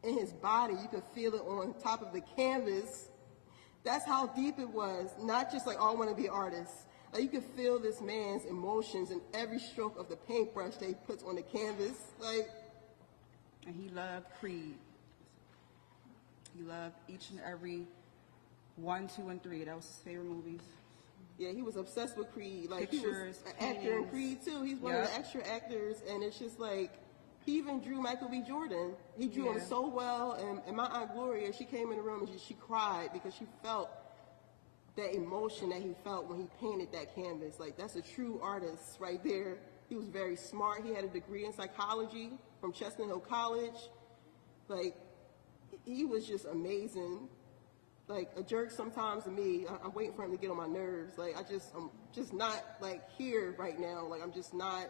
in his body, you could feel it on top of the canvas. That's how deep it was, not just like, oh, I want to be an artist. Like, you could feel this man's emotions in every stroke of the paintbrush that he puts on the canvas. Like, And he loved Creed. He loved each and every 1, 2, and 3. That was his favorite movies. yeah, he was obsessed with Creed. Like, Pictures, he was an actor in Creed too. He's one of the extra actors, and it's just like, he even drew Michael B. Jordan. He drew him so well, and my Aunt Gloria, she came in the room and she cried because she felt that emotion that he felt when he painted that canvas. Like, that's a true artist right there. He was very smart. He had a degree in psychology from Chestnut Hill College. Like, he was just amazing. Like, a jerk sometimes to me. I'm waiting for him to get on my nerves. Like, I'm just not, like, here right now. Like, I'm just not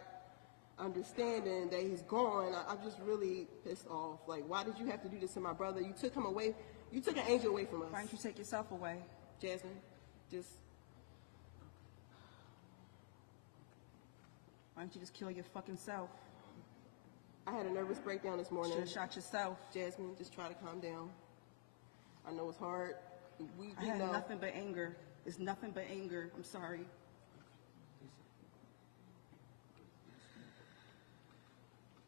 understanding that he's gone. I'm just really pissed off. Like, why did you have to do this to my brother? You took him away. You took an angel away from us. Why don't you take yourself away? Jasmine, just... Why don't you just kill your fucking self? I had a nervous breakdown this morning. Should have shot yourself. Jasmine, just try to calm down. I know it's hard. I had nothing but anger. It's nothing but anger. I'm sorry.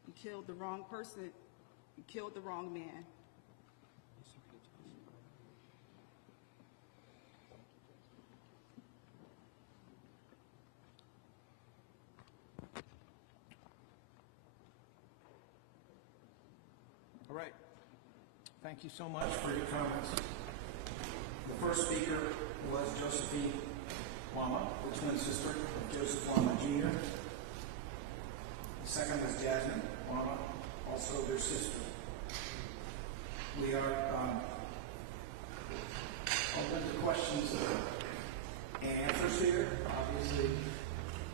You killed the wrong person. You killed the wrong man. All right. Thank you so much for your comments. The first speaker was Josephine Wama, the twin sister of Joseph Wama Jr. The second was Jasmine Wama, also their sister. We are open to questions and answers here. Obviously,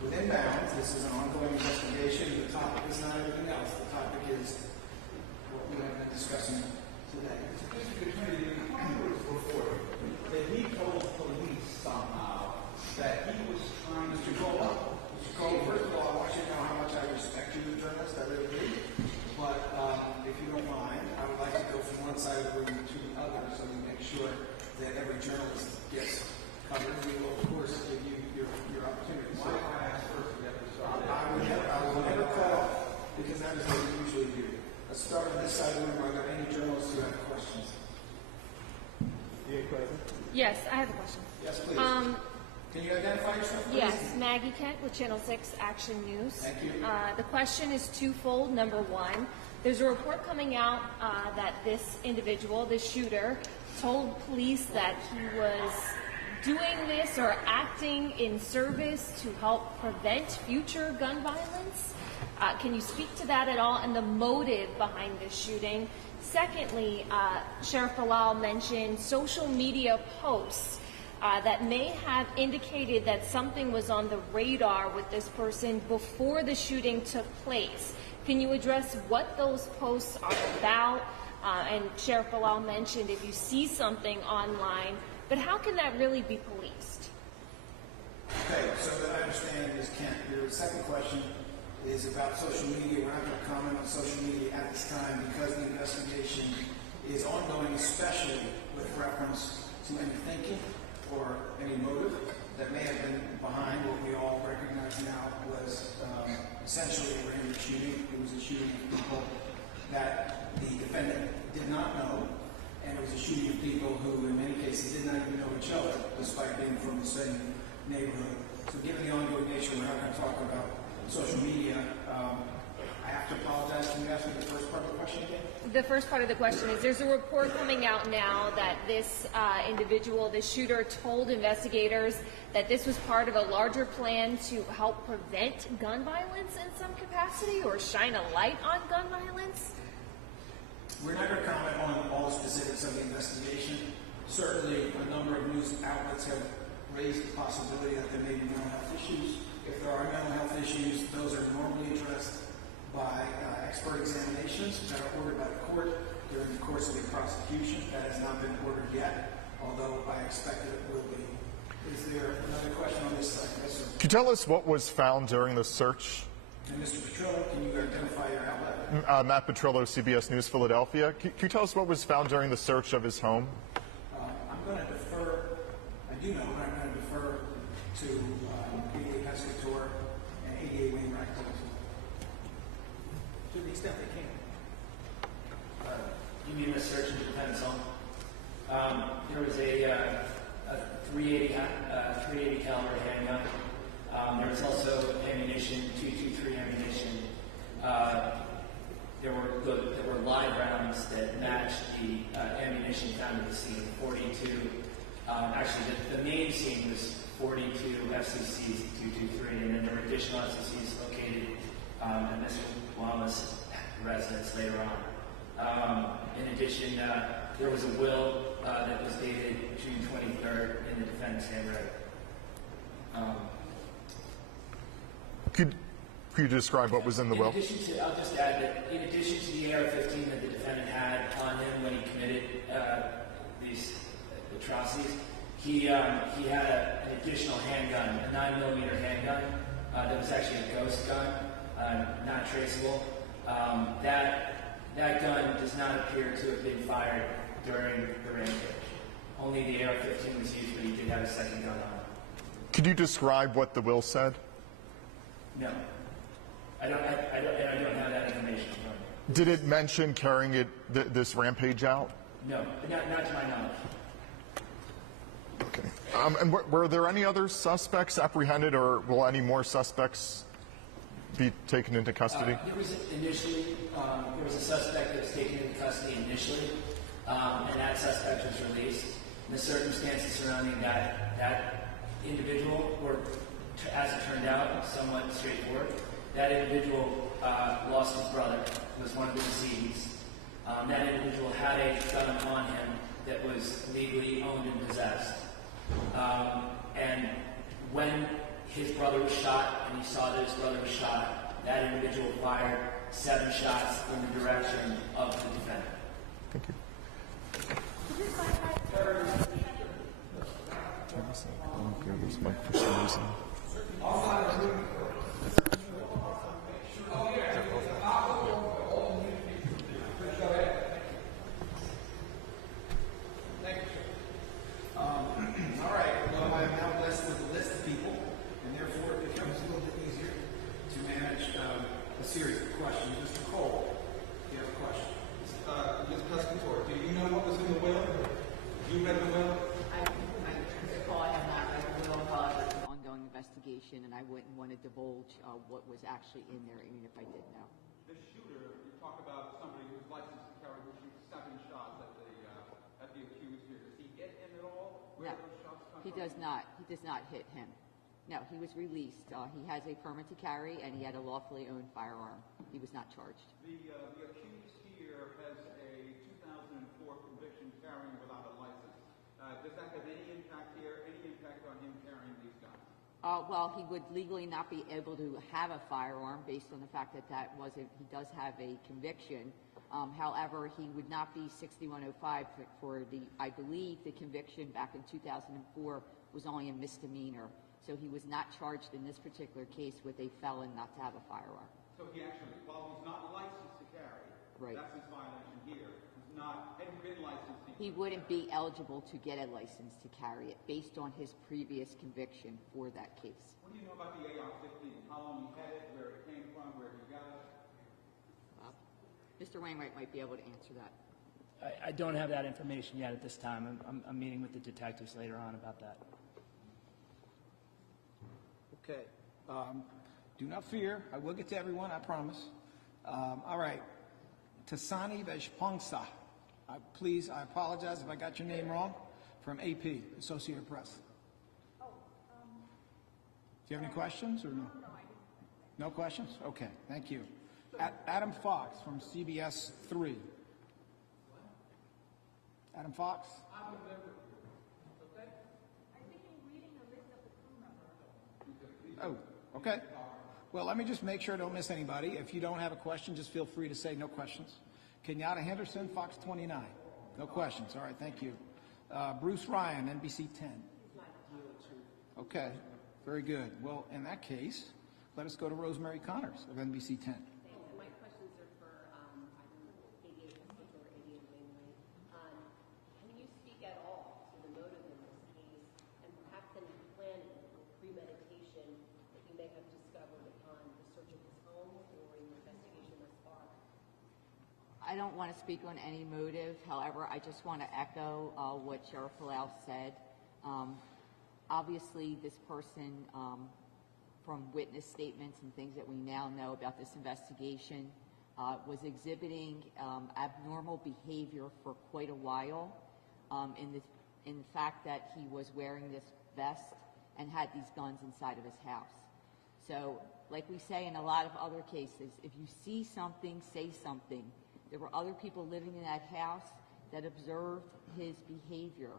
within bounds, this is an ongoing investigation. The topic is not everything else. The topic is what we have been discussing today. District Attorney, before that he told police somehow that he was trying to go up. Mr. Cole, first of all, I want you to know how much I respect you, the journalist. I really do. But if you don't mind, I would like to go from one side of the room to the other so we make sure that every journalist gets covered. We will, of course, give you your opportunity. Why don't I ask first to get this started? I will never cut off because that is what we usually do. Let's start on this side of the room. Are there any journalists who have questions? Yes, I have a question. Yes, please. Can you identify yourself, please? Yes, Maggie Kent with Channel 6 Action News. Thank you. The question is twofold. Number one, there's a report coming out that this individual, this shooter, told police that he was doing this or acting in service to help prevent future gun violence. Can you speak to that at all and the motive behind this shooting? Secondly, Sheriff Bilal mentioned social media posts that may have indicated that something was on the radar with this person before the shooting took place. Can you address what those posts are about? And Sheriff Bilal mentioned if you see something online, but how can that really be policed? Okay, so that I understand, Ms. Kent, your second question is about social media. We're not going to comment on social media at this time because the investigation is ongoing, especially with reference to any thinking or any motive that may have been behind what we all recognize now was essentially a random shooting. It was a shooting of people that the defendant did not know, and it was a shooting of people who, in many cases, did not even know each other, despite being from the same neighborhood. So given the ongoing nature, we're not going to talk about social media. I have to apologize. Can you ask me the first part of the question again? The first part of the question is there's a report coming out now that this individual, this shooter, told investigators that this was part of a larger plan to help prevent gun violence in some capacity or shine a light on gun violence. We're not going to comment on all the specifics of the investigation. Certainly, a number of news outlets have raised the possibility that there may be mental health issues. If there are mental health issues, those are normally addressed by expert examinations that are ordered by the court during the course of the prosecution. That has not been ordered yet, although I expect that it will be. Is there another question on this side? Yes, sir. Could you tell us what was found during the search? And Mr. Petrillo, can you identify your outlet? Matt Petrillo, CBS News Philadelphia. Can you tell us what was found during the search of his home? I'm going to defer, I do know, but I'm going to defer to ADA Pescator and ADA Wainwright to the extent they can. You mean the search of the defendant's home? There was a 380 caliber handgun. There was also ammunition, .223 ammunition. There were live rounds that matched the ammunition found at the scene, 42. Actually, the main scene was 42 FCCs, .223, and then there were additional FCCs located at Mr. Wama's residence later on. In addition, there was a will that was dated June 23rd in the defendant's handwriting. Could you describe what was in the will? I'll just add that in addition to the AR-15 that the defendant had on him when he committed these atrocities, he had an additional handgun, a 9mm handgun that was actually a ghost gun, not traceable. That gun does not appear to have been fired during the rampage. Only the AR-15 was used, but he did have a second gun on him. Could you describe what the will said? No. I don't have that information. Did it mention carrying this rampage out? No, not to my knowledge. Okay. And were there any other suspects apprehended, or will any more suspects be taken into custody? There was a suspect that was taken into custody initially, and that suspect was released. And the circumstances surrounding that individual were, as it turned out, somewhat straightforward. That individual lost his brother, who was one of the decedents. That individual had a gun on him that was legally owned and possessed. And when his brother was shot, and he saw that his brother was shot, that individual fired 7 shots in the direction of the defendant. Thank you. This mic for some reason. All right, well, I am now blessed with a list of people, and therefore it becomes a little bit easier to manage a series of questions. Mr. Cole, you have a question. Ms. Pescatore, do you know what was in the will? You read the will? Mr. Cole, I have not read the will. It's an ongoing investigation, and I wouldn't want to divulge what was actually in there, even if I did know. The shooter, you talk about somebody who's licensed to carry, who shoots 7 shots at the accused here. Does he hit him at all? Where No, those shots come he from? does not. He does not hit him. No, he was released. He has a permit to carry, and he had a lawfully owned firearm. He was not charged. The accused here has a 2004 conviction carrying without a license. Does that have any impact here? Any impact on him carrying these guns? Well, he would legally not be able to have a firearm based on the fact that he does have a conviction. However, he would not be 6105 for I believe the conviction back in 2004 was only a misdemeanor. So he was not charged in this particular case with a felon not to have a firearm. So he actually, while he's not licensed to carry, Right. that's his violation here. He's not, hadn't been licensed. He wouldn't be eligible to get a license to carry it based on his previous conviction for that case. What do you know about the AR-15? How long he had it, where it came from, where he got it? Mr. Wainwright might be able to answer that. I don't have that information yet at this time. I'm meeting with the detectives later on about that. Okay. Do not fear. I will get to everyone, I promise. All right. Tasani Veshpongsa. Please, I apologize if I got your name wrong. From AP, Associated Press. Do you have any questions or no? No questions? Okay, thank you. Adam Fox from CBS 3. Adam Fox? Oh, okay. Well, let me just make sure I don't miss anybody. If you don't have a question, just feel free to say no questions. Kenyatta Henderson, Fox 29. No questions. All right, thank you. Bruce Ryan, NBC 10. Okay, very good. Well, in that case, let us go to Rosemary Connors of NBC 10. My questions are for ADA Pescatore or ADA Wainwright. Can you speak at all to the motive in this case and perhaps any planning or premeditation that you may have discovered upon the search of his home or in your investigation thus far? I don't want to speak on any motive. However, I just want to echo what Sheriff Palau said. Obviously, this person, from witness statements and things that we now know about this investigation, was exhibiting abnormal behavior for quite a while in the fact that he was wearing this vest and had these guns inside of his house. So, like we say in a lot of other cases, if you see something, say something. There were other people living in that house that observed his behavior.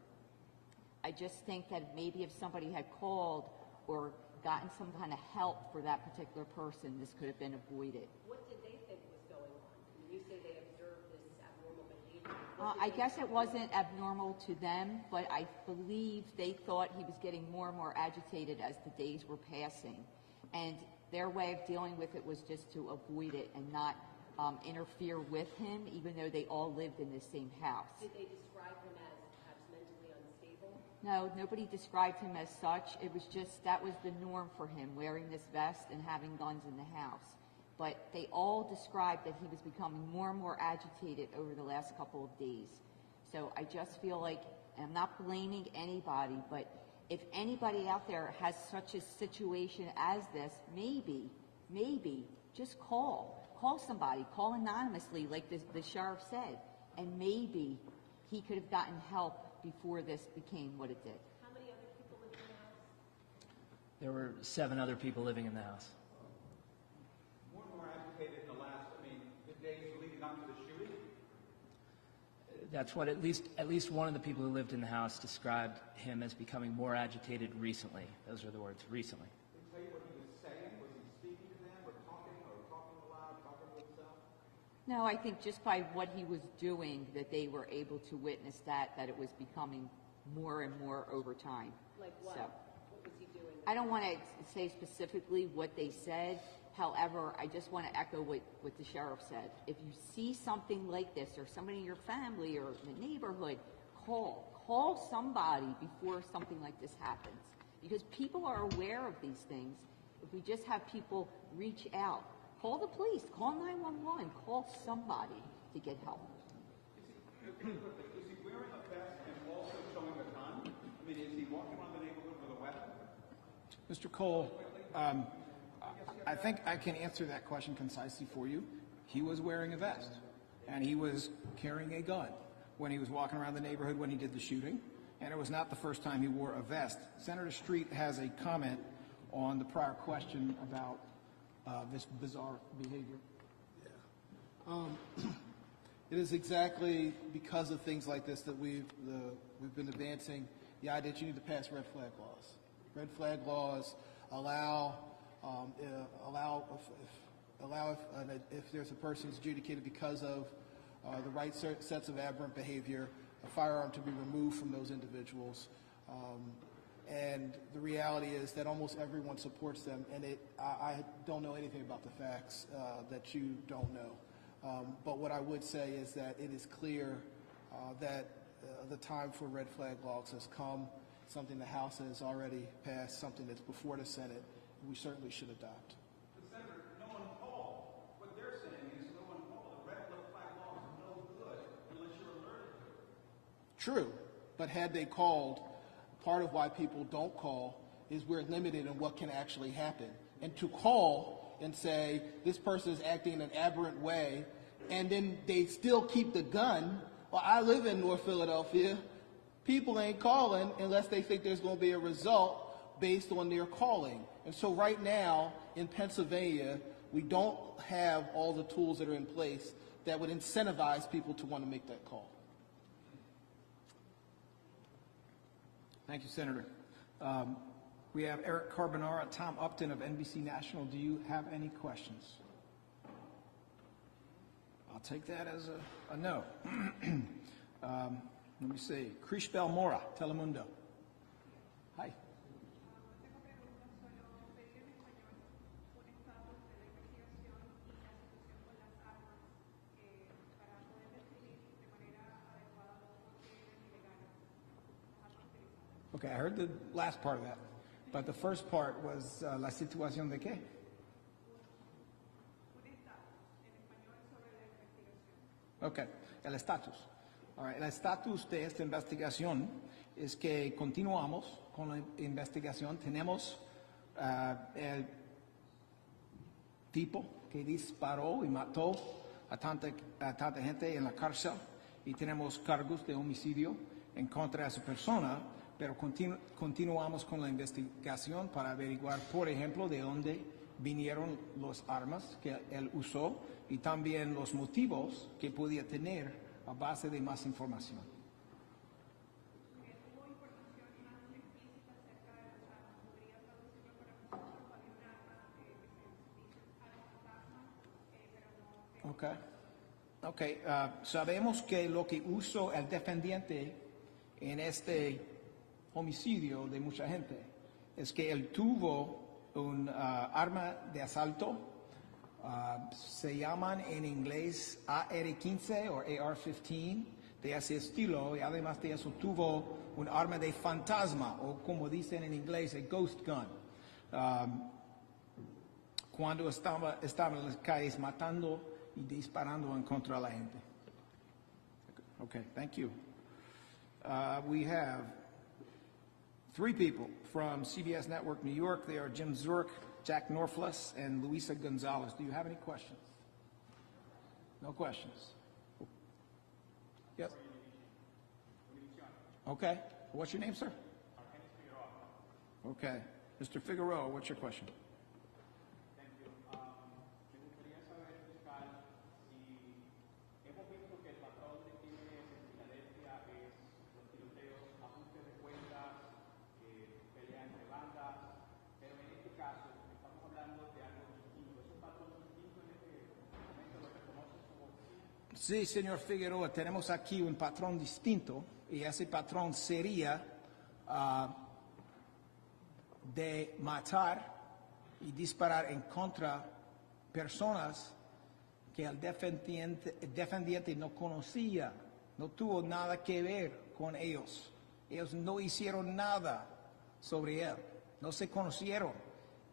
I just think that maybe if somebody had called or gotten some kind of help for that particular person, this could have been avoided. What did they think was going on? When you say they observed this abnormal behavior, I guess it wasn't abnormal to them, but I believe they thought he was getting more and more agitated as the days were passing. And their way of dealing with it was just to avoid it and not interfere with him, even though they all lived in the same house. did they describe him as perhaps mentally unstable? No, nobody described him as such. It was just, that was the norm for him, wearing this vest and having guns in the house. But they all described that he was becoming more and more agitated over the last couple of days. So I just feel like, and I'm not blaming anybody, but if anybody out there has such a situation as this, maybe, just call somebody, call anonymously like the sheriff said, and maybe he could have gotten help before this became what it did. How many other people lived in the house? There were 7 other people living in the house. More and more agitated in the last, the days leading up to the shooting? That's what at least one of the people who lived in the house described him as becoming more agitated recently. Those are the words, recently. Did he tell you what he was saying? Was he speaking to them or talking aloud, talking to himself? No, I think just by what he was doing that they were able to witness that it was becoming more and more over time. Like what? So, What was he doing? I don't want to say specifically what they said. However, I just want to echo what the sheriff said. If you see something like this or somebody in your family or in the neighborhood, call somebody before something like this happens. Because people are aware of these things. If we just have people reach out, call the police, call 911, call somebody to get help. Is he wearing a vest and also showing a gun? Is he walking around the neighborhood with a weapon? Mr. Cole, I think I can answer that question concisely for you. He was wearing a vest, and he was carrying a gun when he was walking around the neighborhood when he did the shooting, and it was not the first time he wore a vest. Senator Street has a comment on the prior question about this bizarre behavior. It is exactly because of things like this that we've been advancing the idea that you need to pass red flag laws. Red flag laws allow if there's a person who's adjudicated because of the right sets of aberrant behavior, a firearm to be removed from those individuals. And the reality is that almost everyone supports them, and I don't know anything about the facts that you don't know. But what I would say is that it is clear that the time for red flag laws has come, something the House has already passed, something that's before the Senate, we certainly should adopt. But Senator, no one called. What they're saying is no one called. The red flag laws are no good unless you're alerted to it. True, but had they called, part of why people don't call is we're limited in what can actually happen. And to call and say this person is acting in an aberrant way, and then they still keep the gun. Well, I live in North Philadelphia. People ain't calling unless they think there's going to be a result based on their calling. And so right now in Pennsylvania, we don't have all the tools that are in place that would incentivize people to want to make that call. Thank you, Senator. We have Eric Carbonara, Tom Upton of NBC National. Do you have any questions? I'll take that as a no. Let me see. Crishbel Mora, Telemundo. Hi. Okay, I heard the last part of that, but the first part was la situación de qué? Okay, el estatus. All right, el estatus de esta investigación es que continuamos con la investigación. Tenemos el tipo que disparó y mató a tanta gente en la cárcel y tenemos cargos de homicidio en contra de esa persona, pero continuamos con la investigación para averiguar, por ejemplo, de dónde vinieron las armas que él usó y también los motivos que podía tener a base de más información. Sabemos que lo que usó el defendiente en este homicidio de mucha gente es que él tuvo un arma de asalto, se llaman en inglés AR-15 o AR-15, de ese estilo, y además de eso tuvo un arma de fantasma, o como dicen en inglés, a ghost gun, cuando estaba en las calles matando y disparando en contra de la gente. Okay, thank you. We have 3 people from CBS Network New York. They are Jim Zurich, Jack Norflus, and Luisa Gonzalez. Do you have any questions? No questions? Yes? Okay. What's your name, sir? Okay. Mr. Figueroa, what's your question? Sí, señor Figueroa, tenemos aquí un patrón distinto y ese patrón sería de matar y disparar en contra personas que el defendiente no conocía, no tuvo nada que ver con ellos. Ellos no hicieron nada sobre él, no se conocieron.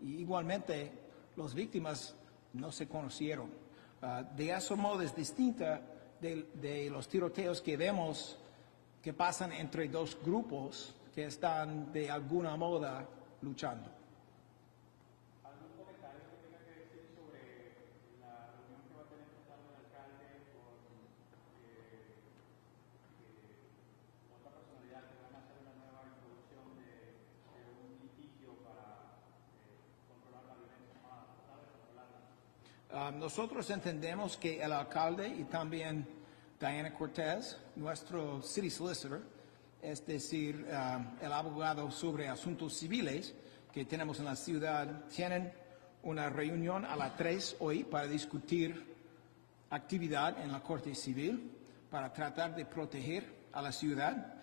Y igualmente, las víctimas no se conocieron. De ese modo es distinta de los tiroteos que vemos que pasan entre 2 grupos que están de alguna moda luchando. ¿Algún comentario que tenga que decir sobre la reunión que va a tener esta tarde el alcalde con otra personalidad que van a hacer una nueva introducción de un litigio para controlar la violencia, tratar de controlarla? Nosotros entendemos que el alcalde y también Diana Cortez, nuestro city solicitor, es decir, el abogado sobre asuntos civiles que tenemos en la ciudad, tienen una reunión a las 3 hoy para discutir actividad en la Corte Civil para tratar de proteger a la ciudad.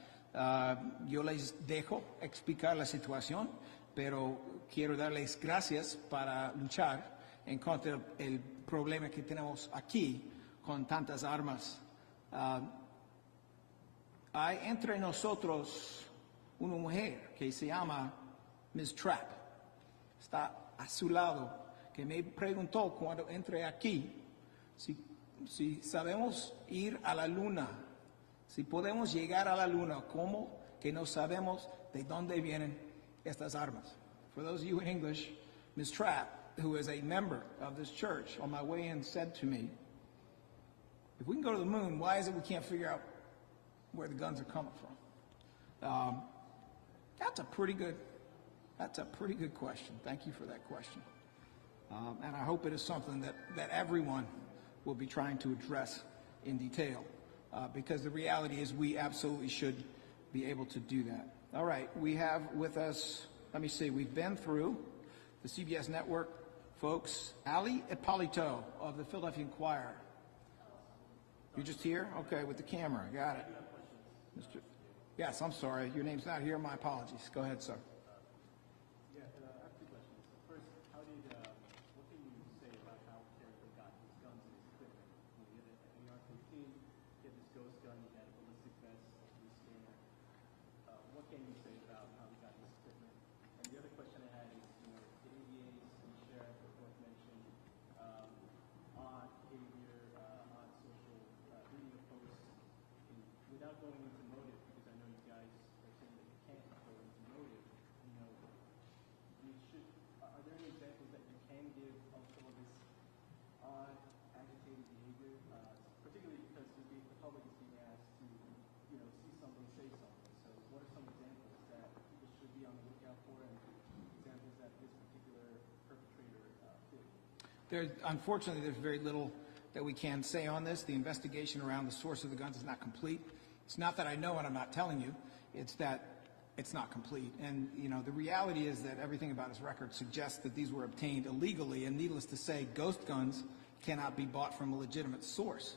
Yo les dejo explicar la situación, pero quiero darles gracias para luchar en contra del problema que tenemos aquí con tantas armas. Hay entre nosotros una mujer que se llama Miss Trapp, está a su lado, que me preguntó cuando entré aquí si sabemos ir a la luna, si podemos llegar a la luna, ¿cómo que no sabemos de dónde vienen estas armas? For those of you in English, Miss Trapp, who is a member of this church, on my way in said to me, if we can go to the moon, why is it we can't figure out where the guns are coming from? That's a pretty good question. Thank you for that question. And I hope it is something that everyone will be trying to address in detail, because the reality is we absolutely should be able to do that. All right, we have with us, let me see, we've been through the CBS Network folks. Ali Ippolito of the Philadelphia Inquirer. You're just here? Okay, with the camera. Got it. Yes, I'm sorry. Your name's not here. My apologies. Go ahead, sir. I have 2 questions. First, what can you say about how Clergy got his guns and his equipment? You had an AR-15, you had this ghost gun, you had a ballistic vest, a scanner. What can you say about how he got his equipment? And the other question I had is, the ADAs and the sheriff have both mentioned odd behavior, odd social reading of posts. Without going into motive, because I know you guys are saying that you can't go into motive, are there any examples that you can give of some of this odd, agitated behavior? Particularly because the public is being asked to, see something, say something. So what are some examples that people should be on the lookout for, and examples that this particular perpetrator did? Unfortunately, there's very little that we can say on this. The investigation around the source of the guns is not complete. It's not that I know and I'm not telling you. It's that it's not complete. And, you know, the reality is that everything about his record suggests that these were obtained illegally, and needless to say, ghost guns cannot be bought from a legitimate source.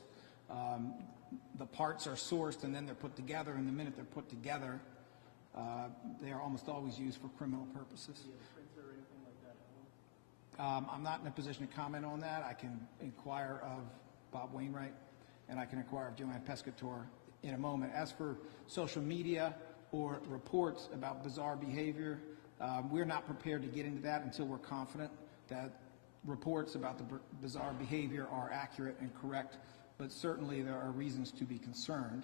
The parts are sourced and then they're put together, and the minute they're put together, they are almost always used for criminal purposes. I'm not in a position to comment on that. I can inquire of Bob Wainwright, and I can inquire of Joanne Pescator in a moment. As for social media or reports about bizarre behavior, we're not prepared to get into that until we're confident that reports about the bizarre behavior are accurate and correct. But certainly there are reasons to be concerned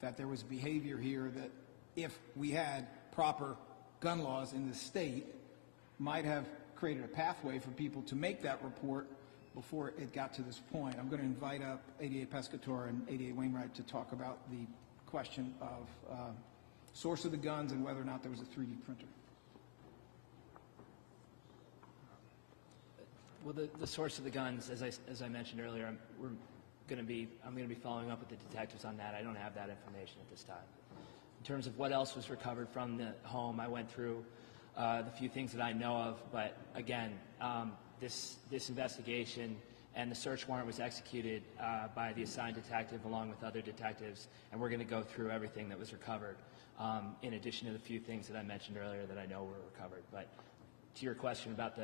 that there was behavior here that, if we had proper gun laws in the state, might have created a pathway for people to make that report before it got to this point. I'm going to invite up ADA Pescator and ADA Wainwright to talk about the question of source of the guns and whether or not there was a 3D printer. Well, the source of the guns, as I mentioned earlier, I'm going to be following up with the detectives on that. I don't have that information at this time. In terms of what else was recovered from the home, I went through the few things that I know of, but again, this investigation and the search warrant was executed by the assigned detective along with other detectives, and we're going to go through everything that was recovered, in addition to the few things that I mentioned earlier that I know were recovered. But to your question about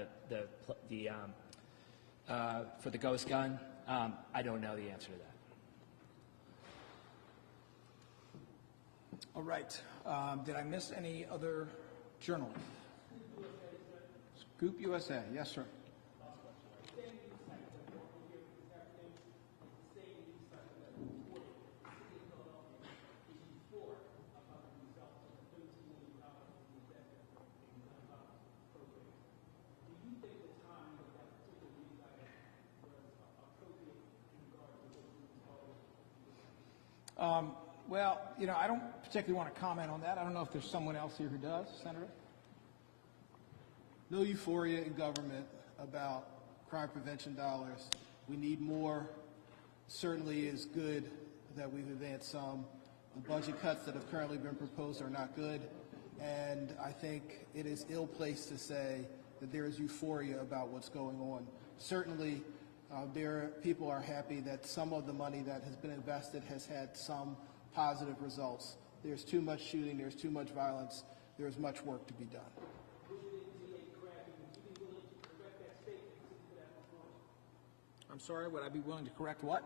for the ghost gun, I don't know the answer to that. All right. Did I miss any other journalists? Scoop USA. Yes, sir. Well, you know, I don't particularly want to comment on that. I don't know if there's someone else here who does. Senator? No euphoria in government about crime prevention dollars. We need more. Certainly is good that we've advanced some. The budget cuts that have currently been proposed are not good, and I think it is ill-placed to say that there is euphoria about what's going on. Certainly, people are happy that some of the money that has been invested has had some positive results. There's too much shooting, there's too much violence, there's much work to be done. I'm sorry, would I be willing to correct what?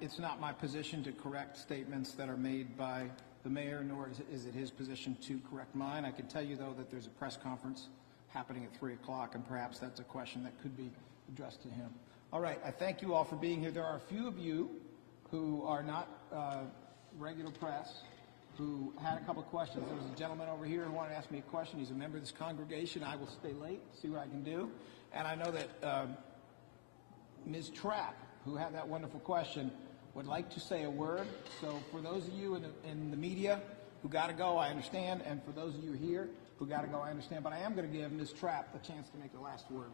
It's not my position to correct statements that are made by the mayor, nor is it his position to correct mine. I can tell you, though, that there's a press conference happening at 3 o'clock, and perhaps that's a question that could be addressed to him. All right, I thank you all for being here. There are a few of you who are not regular press who had a couple of questions. There was a gentleman over here who wanted to ask me a question. He's a member of this congregation. I will stay late, see what I can do. And I know that Ms. Trapp, who had that wonderful question, would like to say a word. So for those of you in the media who got to go, I understand. And for those of you here who got to go, I understand. But I am going to give Ms. Trapp a chance to make the last word.